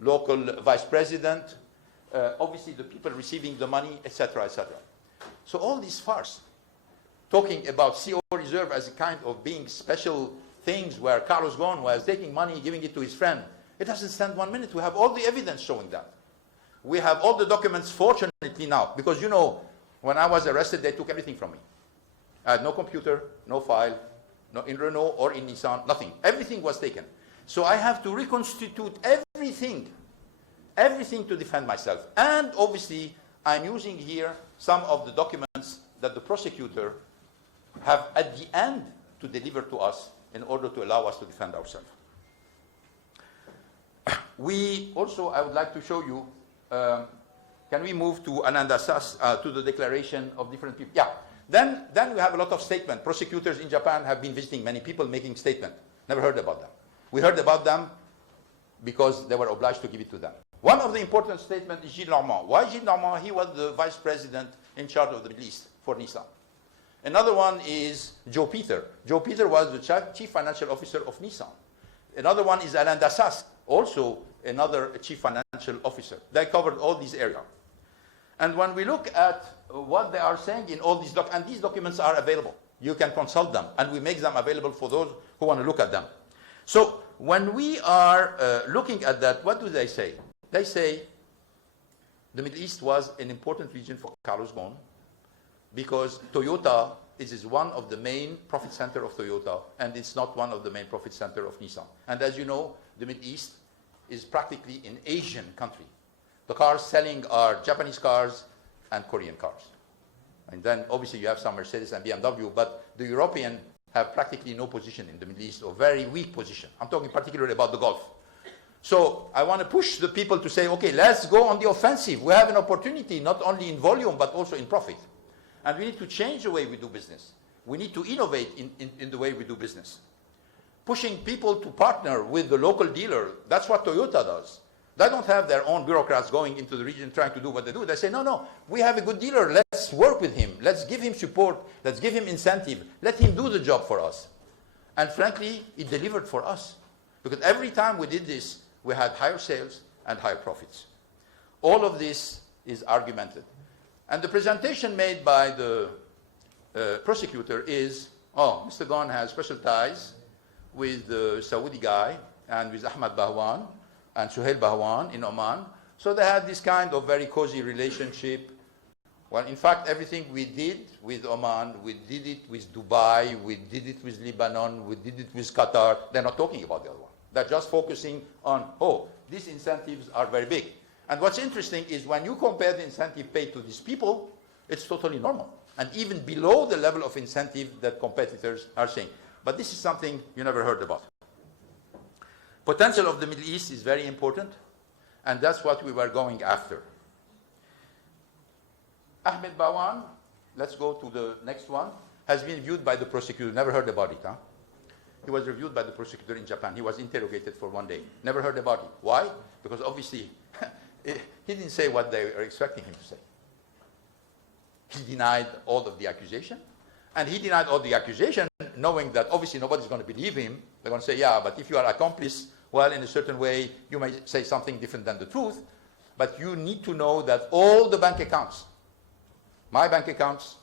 local vice president, obviously the people receiving the money, etc., etc. So all this farce, talking about CEO reserve as a kind of being special things where Carlos Ghosn was taking money, giving it to his friend, it doesn't stand 1 minute. We have all the evidence showing that. We have all the documents, fortunately now, because when I was arrested, they took everything from me. I had no computer, no file, no in Renault or in Nissan, nothing. Everything was taken. So I have to reconstitute everything to defend myself. And obviously, I'm using here some of the documents that the prosecutor have at the end to deliver to us in order to allow us to defend ourselves. We also, I would like to show you, can we move to Ananda Sas, to the declaration of different people? Yeah. Then we have a lot of statements. Prosecutors in Japan have been visiting many people making statements. Never heard about them. We heard about them because they were obliged to give it to them. One of the important statements is Gilles Normand. Why Gilles Normand? He was the vice president in charge of the Middle East for Nissan. Another one is Joe Peter. Joe Peter was the chief financial officer of Nissan. Another one is Alain Dassas, also another chief financial officer. They covered all these areas. And when we look at what they are saying in all these documents, and these documents are available. You can consult them, and we make them available for those who want to look at them. So when we are looking at that, what do they say? They say the Middle East was an important region for Carlos Ghosn because Toyota is one of the main profit center of Toyota, and it's not one of the main profit center of Nissan. And as you know, the Middle East is practically an Asian country. The cars selling are Japanese cars and Korean cars. And then obviously you have some Mercedes and BMW, but the European have practically no position in the Middle East, or very weak position. I'm talking particularly about the Gulf. So I want to push the people to say, okay, let's go on the offensive. We have an opportunity not only in volume, but also in profit. And we need to change the way we do business. We need to innovate in the way we do business. Pushing people to partner with the local dealer, that's what Toyota does. They don't have their own bureaucrats going into the region trying to do what they do. They say, no, we have a good dealer. Let's work with him. Let's give him support. Let's give him incentive. Let him do the job for us. And frankly, it delivered for us. Because every time we did this, we had higher sales and higher profits. All of this is argumented. And the presentation made by the prosecutor is, Mr. Ghosn has special ties with the Saudi guy and with Ahmed Bahwan and Suhail Bahwan in Oman. So they had this kind of very cozy relationship. Well, in fact, everything we did with Oman, we did it with Dubai, we did it with Lebanon, we did it with Qatar. They're not talking about the other one. They're just focusing on, these incentives are very big. And what's interesting is when you compare the incentive paid to these people, it's totally normal. And even below the level of incentive that competitors are saying. But this is something you never heard about. Potential of the Middle East is very important, and that's what we were going after. Ahmed Bahwan, let's go to the next one, has been viewed by the prosecutor. Never heard about it, huh? He was reviewed by the prosecutor in Japan. He was interrogated for 1 day. Never heard about it. Why? Because obviously, he didn't say what they were expecting him to say. He denied all of the accusation. And he denied all the accusation, knowing that obviously nobody's going to believe him. They're going to say, yeah, but if you are accomplice, well, in a certain way, you may say something different than the truth. But you need to know that all the bank accounts, my bank accounts,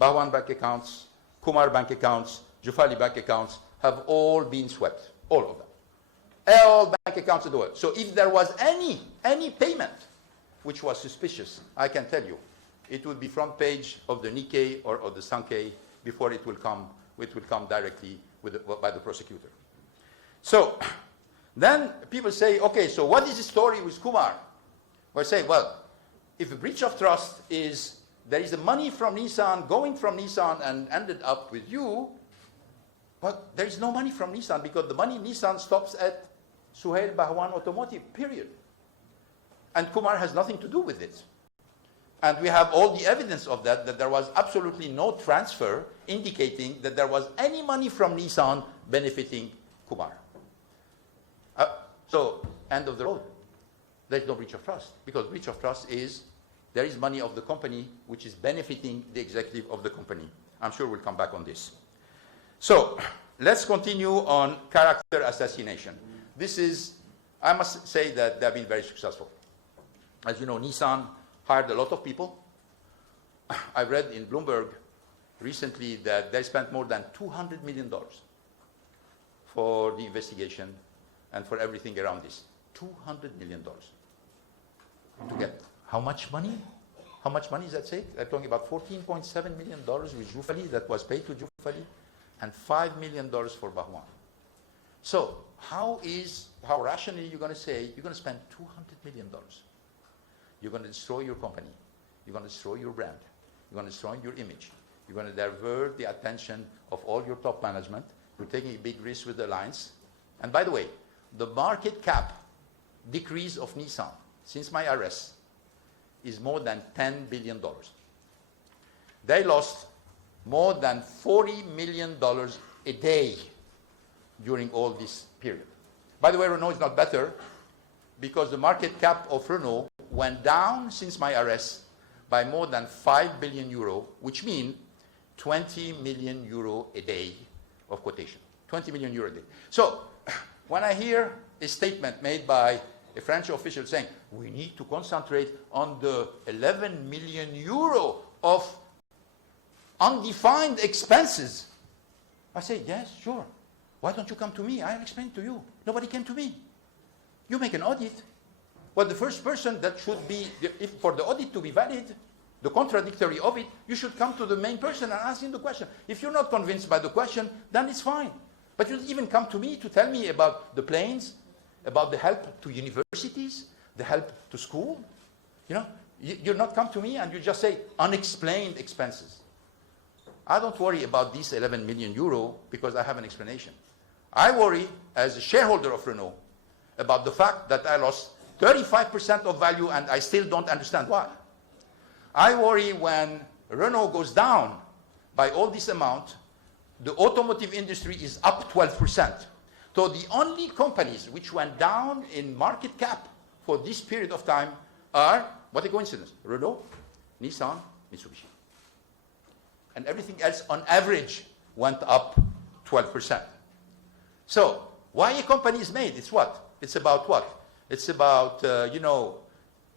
Bahwan bank accounts, Kumar bank accounts, Jufali bank accounts, have all been swept, all of them. All bank accounts in the world. So if there was any payment which was suspicious, I can tell you, it would be front page of the Nikkei or of the Sankei before it will come directly by the prosecutor. So then people say, okay, so what is the story with Kumar? Well, I say, well, if a breach of trust is there is the money from Nissan going from Nissan and ended up with you, but there is no money from Nissan because the money Nissan stops at Suhail Bahwan Automotive, period. And Kumar has nothing to do with it. And we have all the evidence of that there was absolutely no transfer indicating that there was any money from Nissan benefiting Kumar. So, end of the road. There's no breach of trust, because breach of trust is there is money of the company which is benefiting the executive of the company. I'm sure we'll come back on this. So, let's continue on character assassination. This is, I must say that they've been very successful. As you know, Nissan hired a lot of people. I read in Bloomberg recently that they spent more than $200 million for the investigation and for everything around this. $200 million. To get how much money? How much money is at stake? They're talking about $14.7 million with Jufali that was paid to Jufali, and $5 million for Bahwan. So how rationally you're going to say you're going to spend $200 million? You're going to destroy your company. You're going to destroy your brand. You're going to destroy your image. You're going to divert the attention of all your top management. You're taking a big risk with the alliance. And by the way, the market cap decrease of Nissan since my arrest is more than $10 billion. They lost more than $40 million a day during all this period. By the way, Renault is not better because the market cap of Renault went down since my arrest by more than 5 billion euro, which means 20 million euro a day of quotation. 20 million euro a day. So when I hear a statement made by a French official saying, we need to concentrate on the 11 million euro of undefined expenses, I say, yes, sure. Why don't you come to me? I'll explain to you. Nobody came to me. You make an audit. Well, the first person that should be, if for the audit to be valid, the contradictory of it, you should come to the main person and ask him the question. If you're not convinced by the question, then it's fine. But you didn't even come to me to tell me about the planes, about the help to universities, the help to school. You know, you're not come to me and you just say unexplained expenses. I don't worry about these 11 million euro because I have an explanation. I worry as a shareholder of Renault about the fact that I lost 35% of value and I still don't understand why. I worry when Renault goes down by all this amount, the automotive industry is up 12%. So the only companies which went down in market cap for this period of time are, what a coincidence, Renault, Nissan, Mitsubishi. And everything else on average went up 12%. So why a company is made? It's what? It's about what? It's about,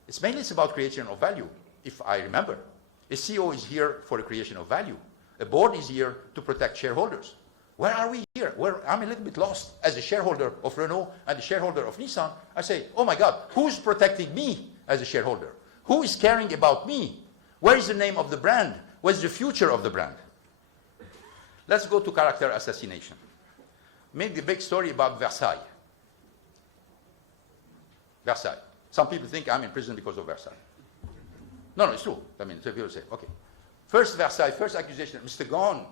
it's mainly about creation of value, if I remember. A CEO is here for the creation of value. A board is here to protect shareholders. Where are we here? I'm a little bit lost as a shareholder of Renault and a shareholder of Nissan. I say, oh my God, who's protecting me as a shareholder? Who is caring about me? Where is the name of the brand? What's the future of the brand? Let's go to character assassination. Make the big story about Versailles. Versailles. Some people think I'm in prison because of Versailles. No, it's true. I mean, so people say, okay. First Versailles, first accusation. Mr. Ghosn,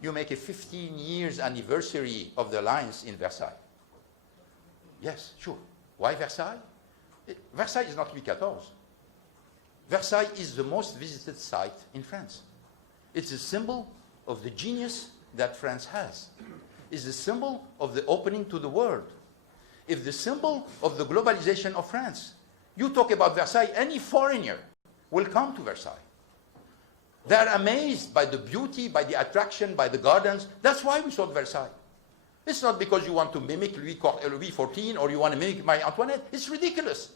you make a 15 years anniversary of the alliance in Versailles. Yes, sure. Why Versailles? Versailles is not Louis XIV. Versailles is the most visited site in France. It's a symbol of the genius that France has. It's a symbol of the opening to the world. It's the symbol of the globalization of France. You talk about Versailles, any foreigner will come to Versailles. They're amazed by the beauty, by the attraction, by the gardens. That's why we sought Versailles. It's not because you want to mimic Louis XIV or you want to mimic Marie Antoinette. It's ridiculous.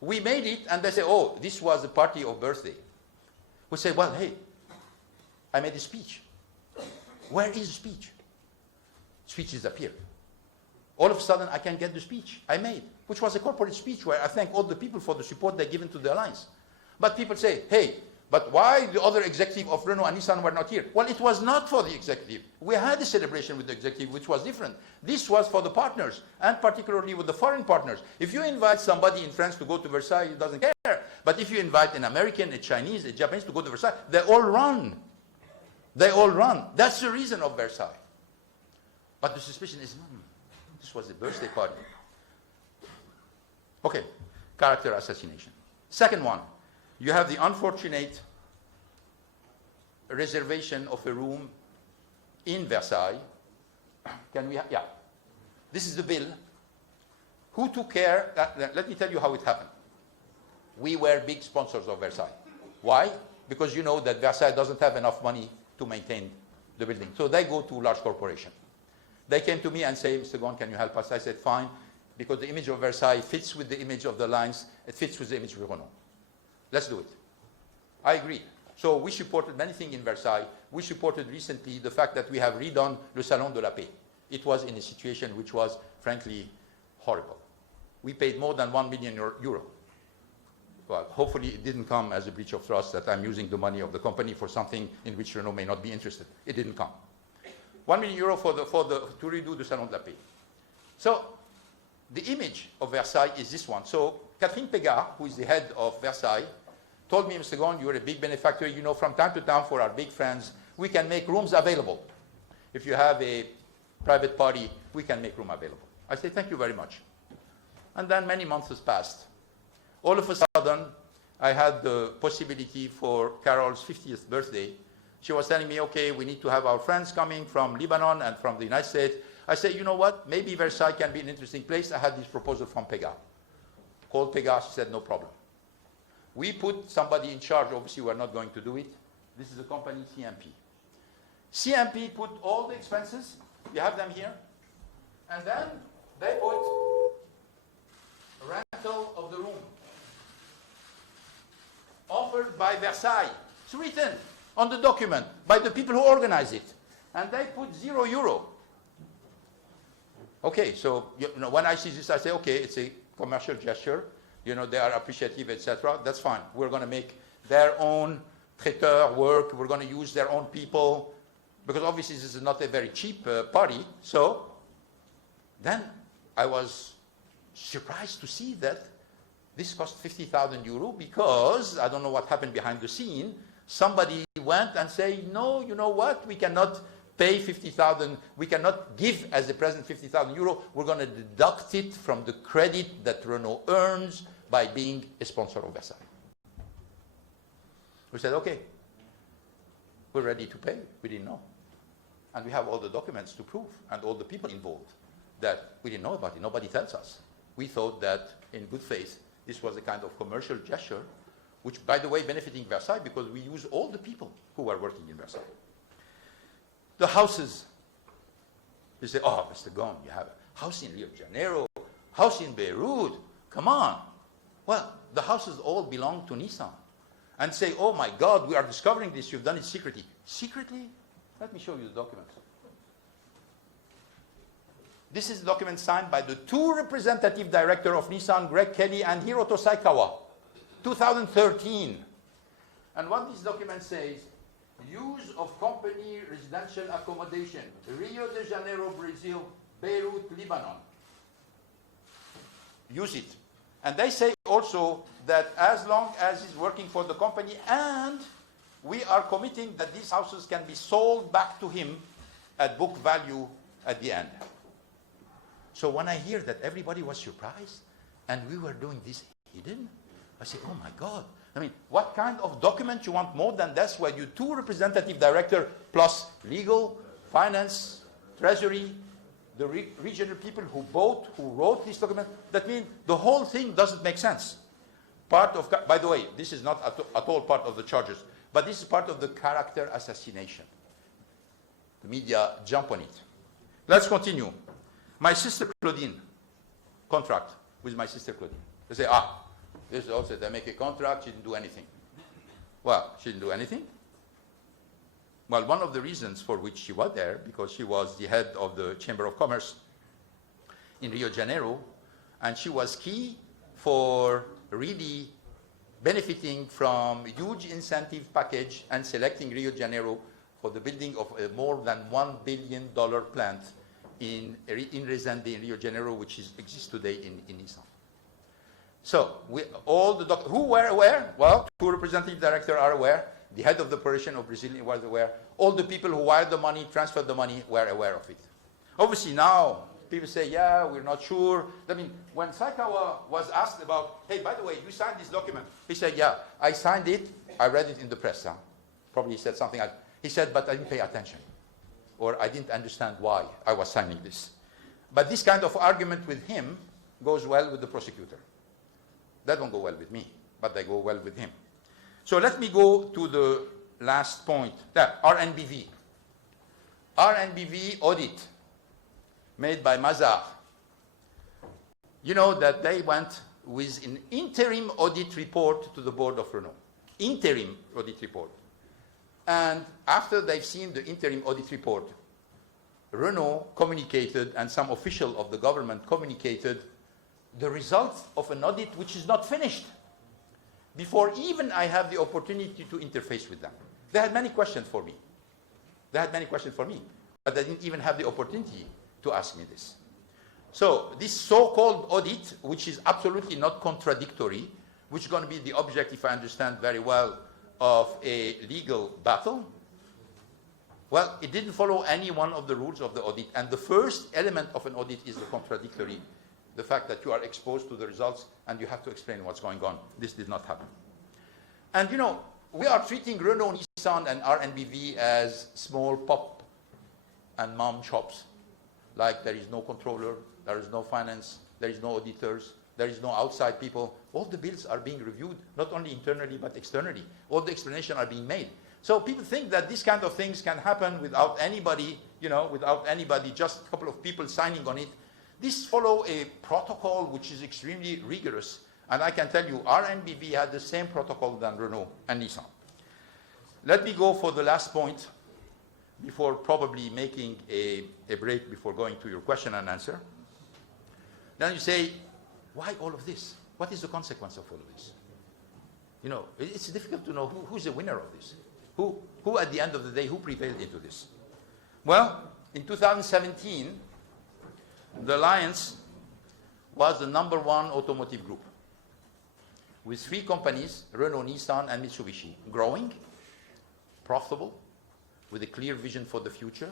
We made it, and they say, oh, this was a party of birthday. We say, well, hey, I made a speech. Where is the speech? Speech disappeared. All of a sudden, I can get the speech I made, which was a corporate speech where I thank all the people for the support they've given to the alliance. But people say, hey, but why the other executive of Renault and Nissan were not here? Well, it was not for the executive. We had a celebration with the executive, which was different. This was for the partners, and particularly with the foreign partners. If you invite somebody in France to go to Versailles, he doesn't care. But if you invite an American, a Chinese, a Japanese to go to Versailles, they all run. They all run. That's the reason of Versailles. But the suspicion is, this was a birthday party. Okay, character assassination. Second one. You have the unfortunate reservation of a room in Versailles. Can we yeah. This is the bill. Who took care? Let me tell you how it happened. We were big sponsors of Versailles. Why? Because you know that Versailles doesn't have enough money to maintain the building. So they go to large corporations. They came to me and say, Mr. Ghosn, can you help us? I said, fine, because the image of Versailles fits with the image of the lines. It fits with the image of Renault. Let's do it. I agree. So we supported many things in Versailles. We supported recently the fact that we have redone le Salon de la Paix. It was in a situation which was, frankly, horrible. We paid more than 1 million euro. Well, hopefully it didn't come as a breach of trust that I'm using the money of the company for something in which Renault may not be interested. It didn't come. 1 million euro to redo the Salon de la Paix. So the image of Versailles is this one. So Catherine Pégard, who is the head of Versailles, told me, Mr. Ghosn, you're a big benefactor. You know, from time to time for our big friends, we can make rooms available. If you have a private party, we can make room available. I say, thank you very much. And then many months has passed. All of a sudden, I had the possibility for Carol's 50th birthday. She was telling me, okay, we need to have our friends coming from Lebanon and from the United States. I said, you know what? Maybe Versailles can be an interesting place. I had this proposal from Pega. Called Pega. She said, no problem. We put somebody in charge. Obviously, we're not going to do it. This is a company, CMP. CMP put all the expenses. You have them here. And then they put rental of the room. Offered by Versailles. It's written on the document by the people who organize it. And they put €0. Okay, so when I see this, I say, okay, it's a commercial gesture. They are appreciative, etc. That's fine. We're going to make their own traiteur work. We're going to use their own people. Because obviously this is not a very cheap party. So then I was surprised to see that this cost €50,000 because, I don't know what happened behind the scene, somebody went and said, no, you know what, we cannot pay 50,000, we cannot give as a present €50,000, we're going to deduct it from the credit that Renault earns by being a sponsor of Versailles. We said, okay, we're ready to pay, we didn't know. And we have all the documents to prove, and all the people involved, that we didn't know about it, nobody tells us. We thought that, in good faith, this was a kind of commercial gesture, which, by the way, benefiting Versailles because we use all the people who were working in Versailles. The houses. You say, oh, Mr. Ghosn, you have a house in Rio de Janeiro, house in Beyrouth, come on. Well, the houses all belong to Nissan. And say, oh my God, we are discovering this, you've done it secretly. Secretly? Let me show you the documents. This is the document signed by the two representative directors of Nissan, Greg Kelly and Hiroto Saikawa, 2013. And what this document says, use of company residential accommodation, Rio de Janeiro, Brazil, Beirut, Lebanon. Use it. And they say also that as long as he's working for the company, and we are committing that these houses can be sold back to him at book value at the end. So when I hear that everybody was surprised and we were doing this hidden, I say, oh my God. I mean, what kind of document you want more than this where you two representative director plus legal, finance, treasury, the regional people who wrote this document, that means the whole thing doesn't make sense. Part of, by the way, this is not at all part of the charges, but this is part of the character assassination. The media jump on it. Let's continue. My sister Claudine, contract with my sister Claudine. They say, this is also, they make a contract, she didn't do anything. Well, she didn't do anything. Well, one of the reasons for which she was there, because she was the head of the Chamber of Commerce in Rio de Janeiro, and she was key for really benefiting from a huge incentive package and selecting Rio de Janeiro for the building of a more than $1 billion plant in Resende in Rio de Janeiro, which exists today in Nissan. So, who were aware? Well, two representative directors are aware. The head of the operation of Brazil was aware. All the people who wired the money, transferred the money, were aware of it. Obviously now, people say, yeah, we're not sure. I mean, when Saikawa was asked about, hey, by the way, you signed this document. He said, yeah, I signed it. I read it in the press. Probably he said something else. He said, but I didn't pay attention. Or I didn't understand why I was signing this. But this kind of argument with him goes well with the prosecutor. That don't go well with me, but they go well with him. So let me go to the last point. RNBV. RNBV audit made by Mazar. You know that they went with an interim audit report to the board of Renault. Interim audit report. And after they've seen the interim audit report, Renault communicated, and some official of the government communicated, the results of an audit which is not finished, before even I have the opportunity to interface with them. They had many questions for me. But they didn't even have the opportunity to ask me this. So this so-called audit, which is absolutely not contradictory, which is going to be the object, if I understand very well, of a legal battle, well, it didn't follow any one of the rules of the audit. And the first element of an audit is the contradictory, the fact that you are exposed to the results and you have to explain what's going on. This did not happen. And you know, we are treating Renault, Nissan, and RNBV as small pop and mom shops. like there is no controller, there is no finance, there is no auditors, there is no outside people. All the bills are being reviewed, not only internally but externally. All the explanations are being made. So people think that these kind of things can happen without anybody, just a couple of people signing on it. This follow a protocol which is extremely rigorous. And I can tell you, our NBV had the same protocol than Renault and Nissan. Let me go for the last point before probably making a break before going to your question and answer. Then you say, why all of this? What is the consequence of all of this? You know, it's difficult to know who's the winner of this. Who at the end of the day, who prevailed into this? Well, in 2017, the Alliance was the #1 automotive group with 3 companies, Renault, Nissan, and Mitsubishi, growing, profitable, with a clear vision for the future,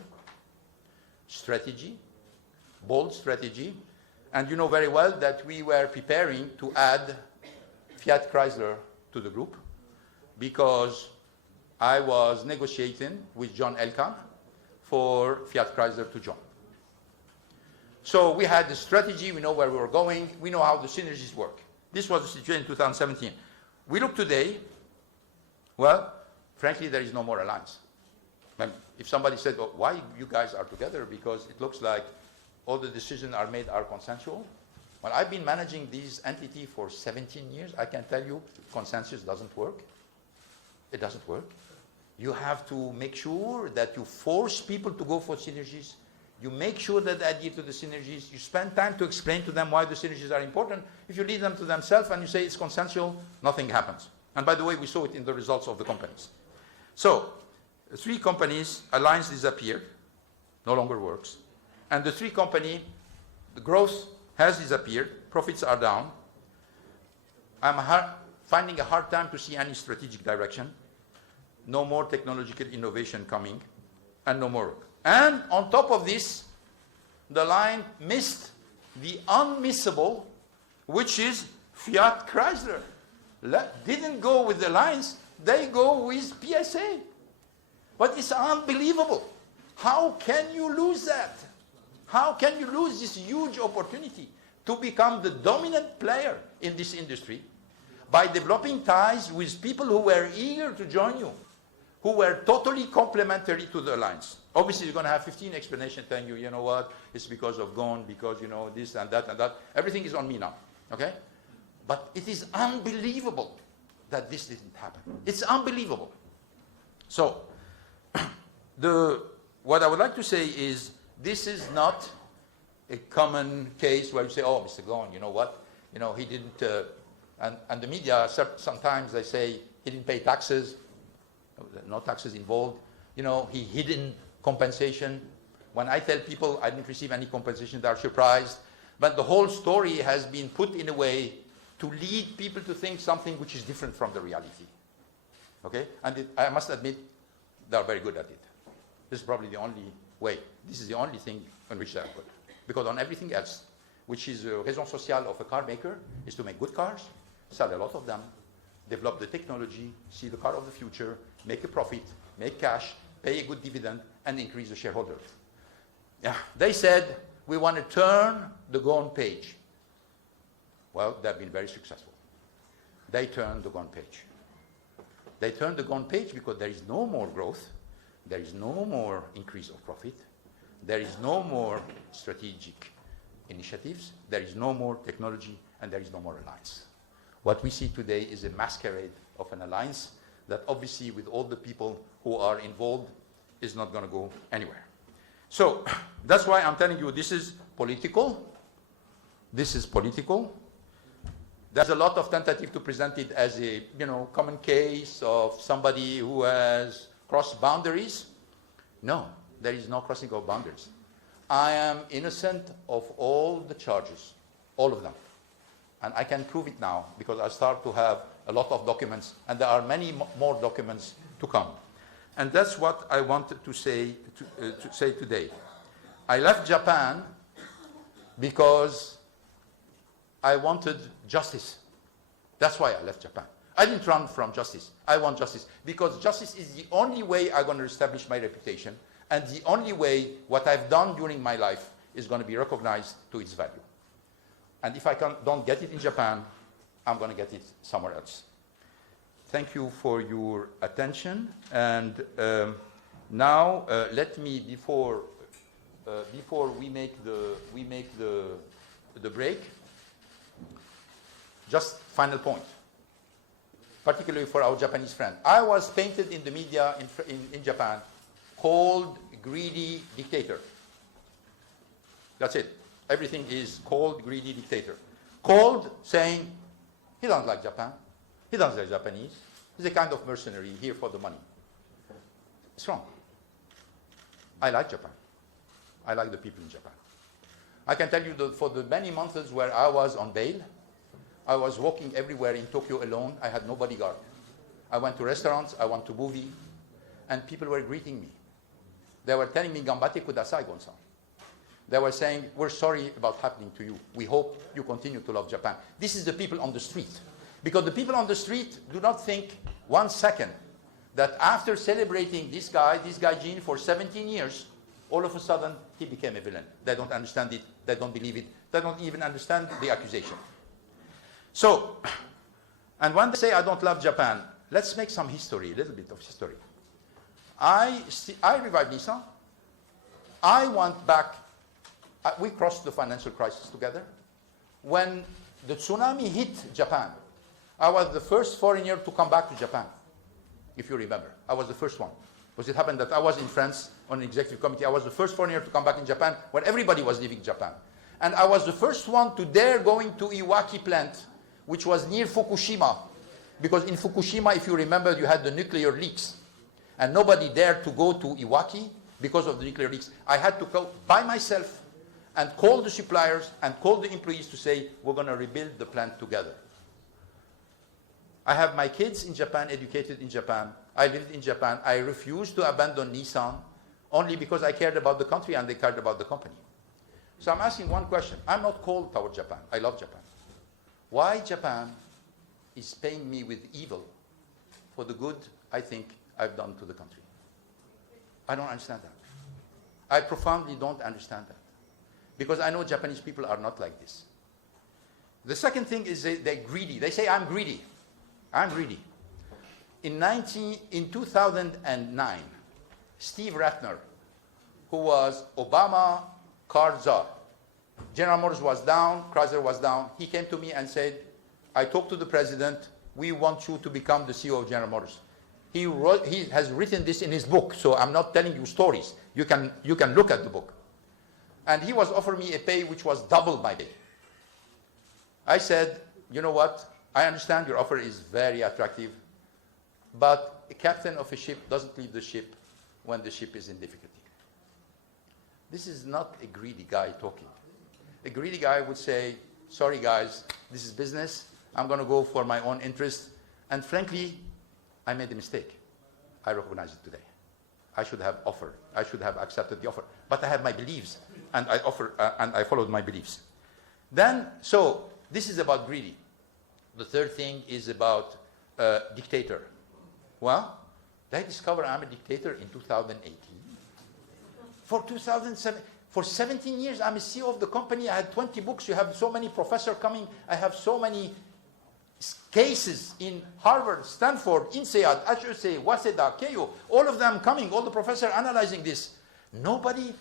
strategy, bold strategy, and you know very well that we were preparing to add Fiat Chrysler to the group because I was negotiating with John Elkann for Fiat Chrysler to join. So we had the strategy, we know where we were going, we know how the synergies work. This was the situation in 2017. We look today, well, frankly, there is no more alliance. If somebody said, well, why you guys are together? Because it looks like all the decisions are made are consensual. Well, I've been managing this entity for 17 years. I can tell you consensus doesn't work. It doesn't work. You have to make sure that you force people to go for synergies. You make sure that they adhere to the synergies. You spend time to explain to them why the synergies are important. If you leave them to themselves and you say it's consensual, nothing happens. And by the way, we saw it in the results of the companies. So, 3 companies, Alliance disappeared, no longer works. And the 3 companies, the growth has disappeared, profits are down. I'm finding a hard time to see any strategic direction. No more technological innovation coming, and no more work. And on top of this, the line missed the unmissable, which is Fiat Chrysler. Didn't go with the lines, they go with PSA. But it's unbelievable. How can you lose that? How can you lose this huge opportunity to become the dominant player in this industry by developing ties with people who were eager to join you, who were totally complementary to the alliance? Obviously, you're going to have 15 explanations telling you, you know what, it's because of Ghosn, because, you know, this and that and that. Everything is on me now, okay? But it is unbelievable that this didn't happen. It's unbelievable. So, what I would like to say is, this is not a common case where you say, oh, Mr. Ghosn, you know what? You know, he didn't, and the media, sometimes they say he didn't pay taxes, no taxes involved. You know, he hidden compensation. When I tell people I didn't receive any compensation, they are surprised. But the whole story has been put in a way to lead people to think something which is different from the reality. Okay? And I must admit, they are very good at it. This is probably the only way. This is the only thing on which they are good. Because on everything else, which is a raison sociale of a car maker, is to make good cars, sell a lot of them, develop the technology, see the car of the future, make a profit, make cash, pay a good dividend, and increase the shareholders. Yeah, they said, we want to turn the Ghosn page. Well, they've been very successful. They turned the Ghosn page. They turned the Ghosn page because there is no more growth, there is no more increase of profit, there is no more strategic initiatives, there is no more technology, and there is no more alliance. What we see today is a masquerade of an alliance that obviously with all the people who are involved is not going to go anywhere. So that's why I'm telling you this is political. This is political. There's a lot of tentative to present it as a, you know, common case of somebody who has crossed boundaries. No, there is no crossing of boundaries. I am innocent of all the charges, all of them. And I can prove it now because I start to have a lot of documents, and there are many more documents to come. And that's what I wanted to say today. I left Japan because I wanted justice. That's why I left Japan. I didn't run from justice. I want justice because justice is the only way I'm going to establish my reputation, and the only way what I've done during my life is going to be recognized to its value. And if I don't get it in Japan, I'm going to get it somewhere else. Thank you for your attention. And now let me, before we make the break, just final point, particularly for our Japanese friend. I was painted in the media in Japan called greedy dictator. That's it. Everything is called greedy dictator. Called saying he doesn't like Japan. He doesn't like Japanese. He's a kind of mercenary here for the money. It's wrong. I like Japan. I like the people in Japan. I can tell you that for the many months where I was on bail, I was walking everywhere in Tokyo alone. I had no bodyguard. I went to restaurants, I went to movie, and people were greeting me. They were telling me, "Gambate kudasai, Ghosn." They were saying, "We're sorry about happening to you. We hope you continue to love Japan." This is the people on the street. Because the people on the street do not think 1 second that after celebrating this guy Jean, for 17 years, all of a sudden he became a villain. They don't understand it. They don't believe it. They don't even understand the accusation. So, and when they say I don't love Japan, let's make some history, a little bit of history. I revived Nissan. I went back. We crossed the financial crisis together. When the tsunami hit Japan, I was the first foreigner to come back to Japan, if you remember. I was the first one. Because it happened that I was in France on an executive committee. I was the first foreigner to come back in Japan when everybody was leaving Japan. And I was the first one to dare going to Iwaki plant, which was near Fukushima. Because in Fukushima, if you remember, you had the nuclear leaks. And nobody dared to go to Iwaki because of the nuclear leaks. I had to go by myself and call the suppliers and call the employees to say, we're going to rebuild the plant together. I have my kids in Japan, educated in Japan. I lived in Japan. I refused to abandon Nissan only because I cared about the country and they cared about the company. So I'm asking one question. I'm not cold toward Japan. I love Japan. Why Japan is paying me with evil for the good I think I've done to the country? I don't understand that. I profoundly don't understand that. Because I know Japanese people are not like this. The second thing is they're greedy. They say, I'm greedy. I'm greedy. In 2009, Steve Ratner, who was Obama car czar, General Motors was down, Chrysler was down. He came to me and said, I talked to the president, we want you to become the CEO of General Motors. He has written this in his book, so I'm not telling you stories. You can look at the book. And he was offering me a pay which was double my pay. I said, you know what? I understand your offer is very attractive, but a captain of a ship doesn't leave the ship when the ship is in difficulty. This is not a greedy guy talking. A greedy guy would say, sorry guys, this is business. I'm going to go for my own interest. And frankly, I made a mistake. I recognize it today. I should have offered. I should have accepted the offer. But I have my beliefs, and I followed my beliefs. Then, so this is about greedy. The third thing is about dictator. Well, they discovered I'm a dictator in 2018. For 2007, for 17 years, I'm a CEO of the company. I had 20 books. You have so many professors coming. I have so many cases in Harvard, Stanford, INSEAD, HEC, Waseda, Keio, all of them coming, all the professors analyzing this. Nobody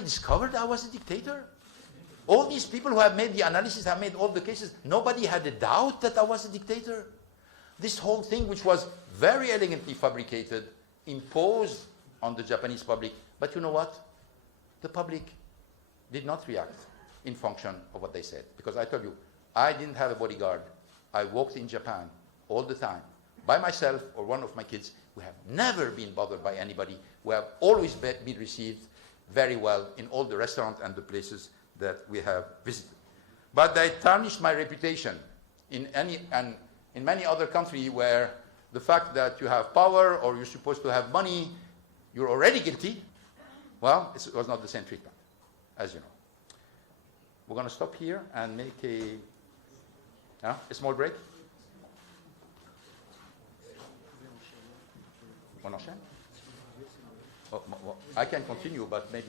discovered I was a dictator. All these people who have made the analysis, have made all the cases, nobody had a doubt that I was a dictator. This whole thing, which was very elegantly fabricated, imposed on the Japanese public. But you know what? The public did not react in function of what they said. Because I told you, I didn't have a bodyguard. I walked in Japan all the time, by myself or one of my kids. We have never been bothered by anybody. We have always been received very well in all the restaurants and the places that we have visited. But they tarnished my reputation in many other countries where the fact that you have power or you're supposed to have money, you're already guilty. Well, it was not the same treatment, as you know. We're going to stop here and make a small break. On enchaîne? Oh, I can continue, but maybe.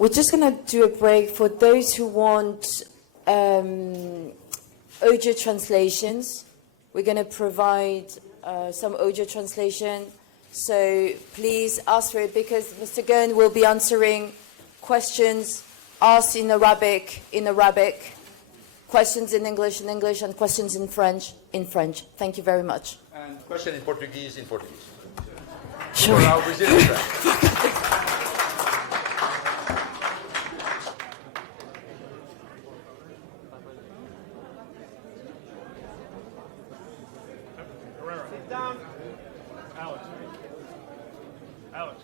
We're just going to do a break for those who want audio translations. We're going to provide some audio translation. So please ask for it, because Mr. Ghosn will be answering questions asked in Arabic, questions in English, and questions in French, Thank you very much. And question in Portuguese, Sure. For our Brazilian friends. Sit down. Alex. Alex.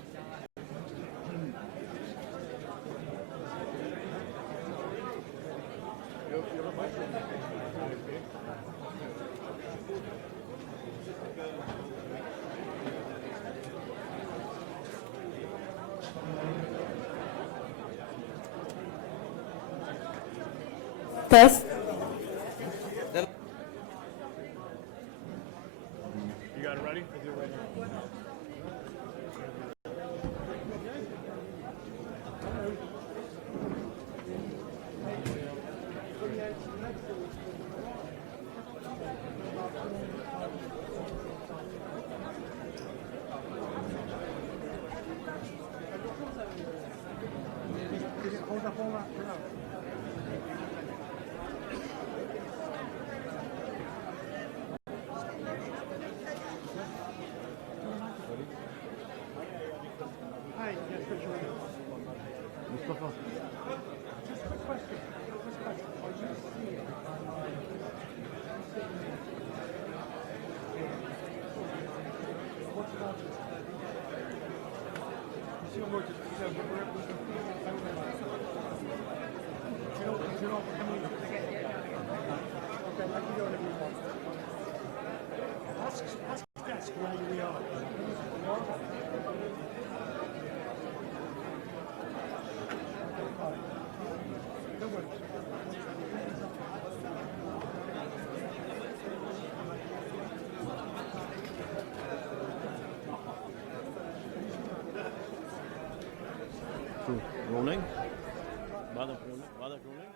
Test. You got it ready? Rolling? Rolling?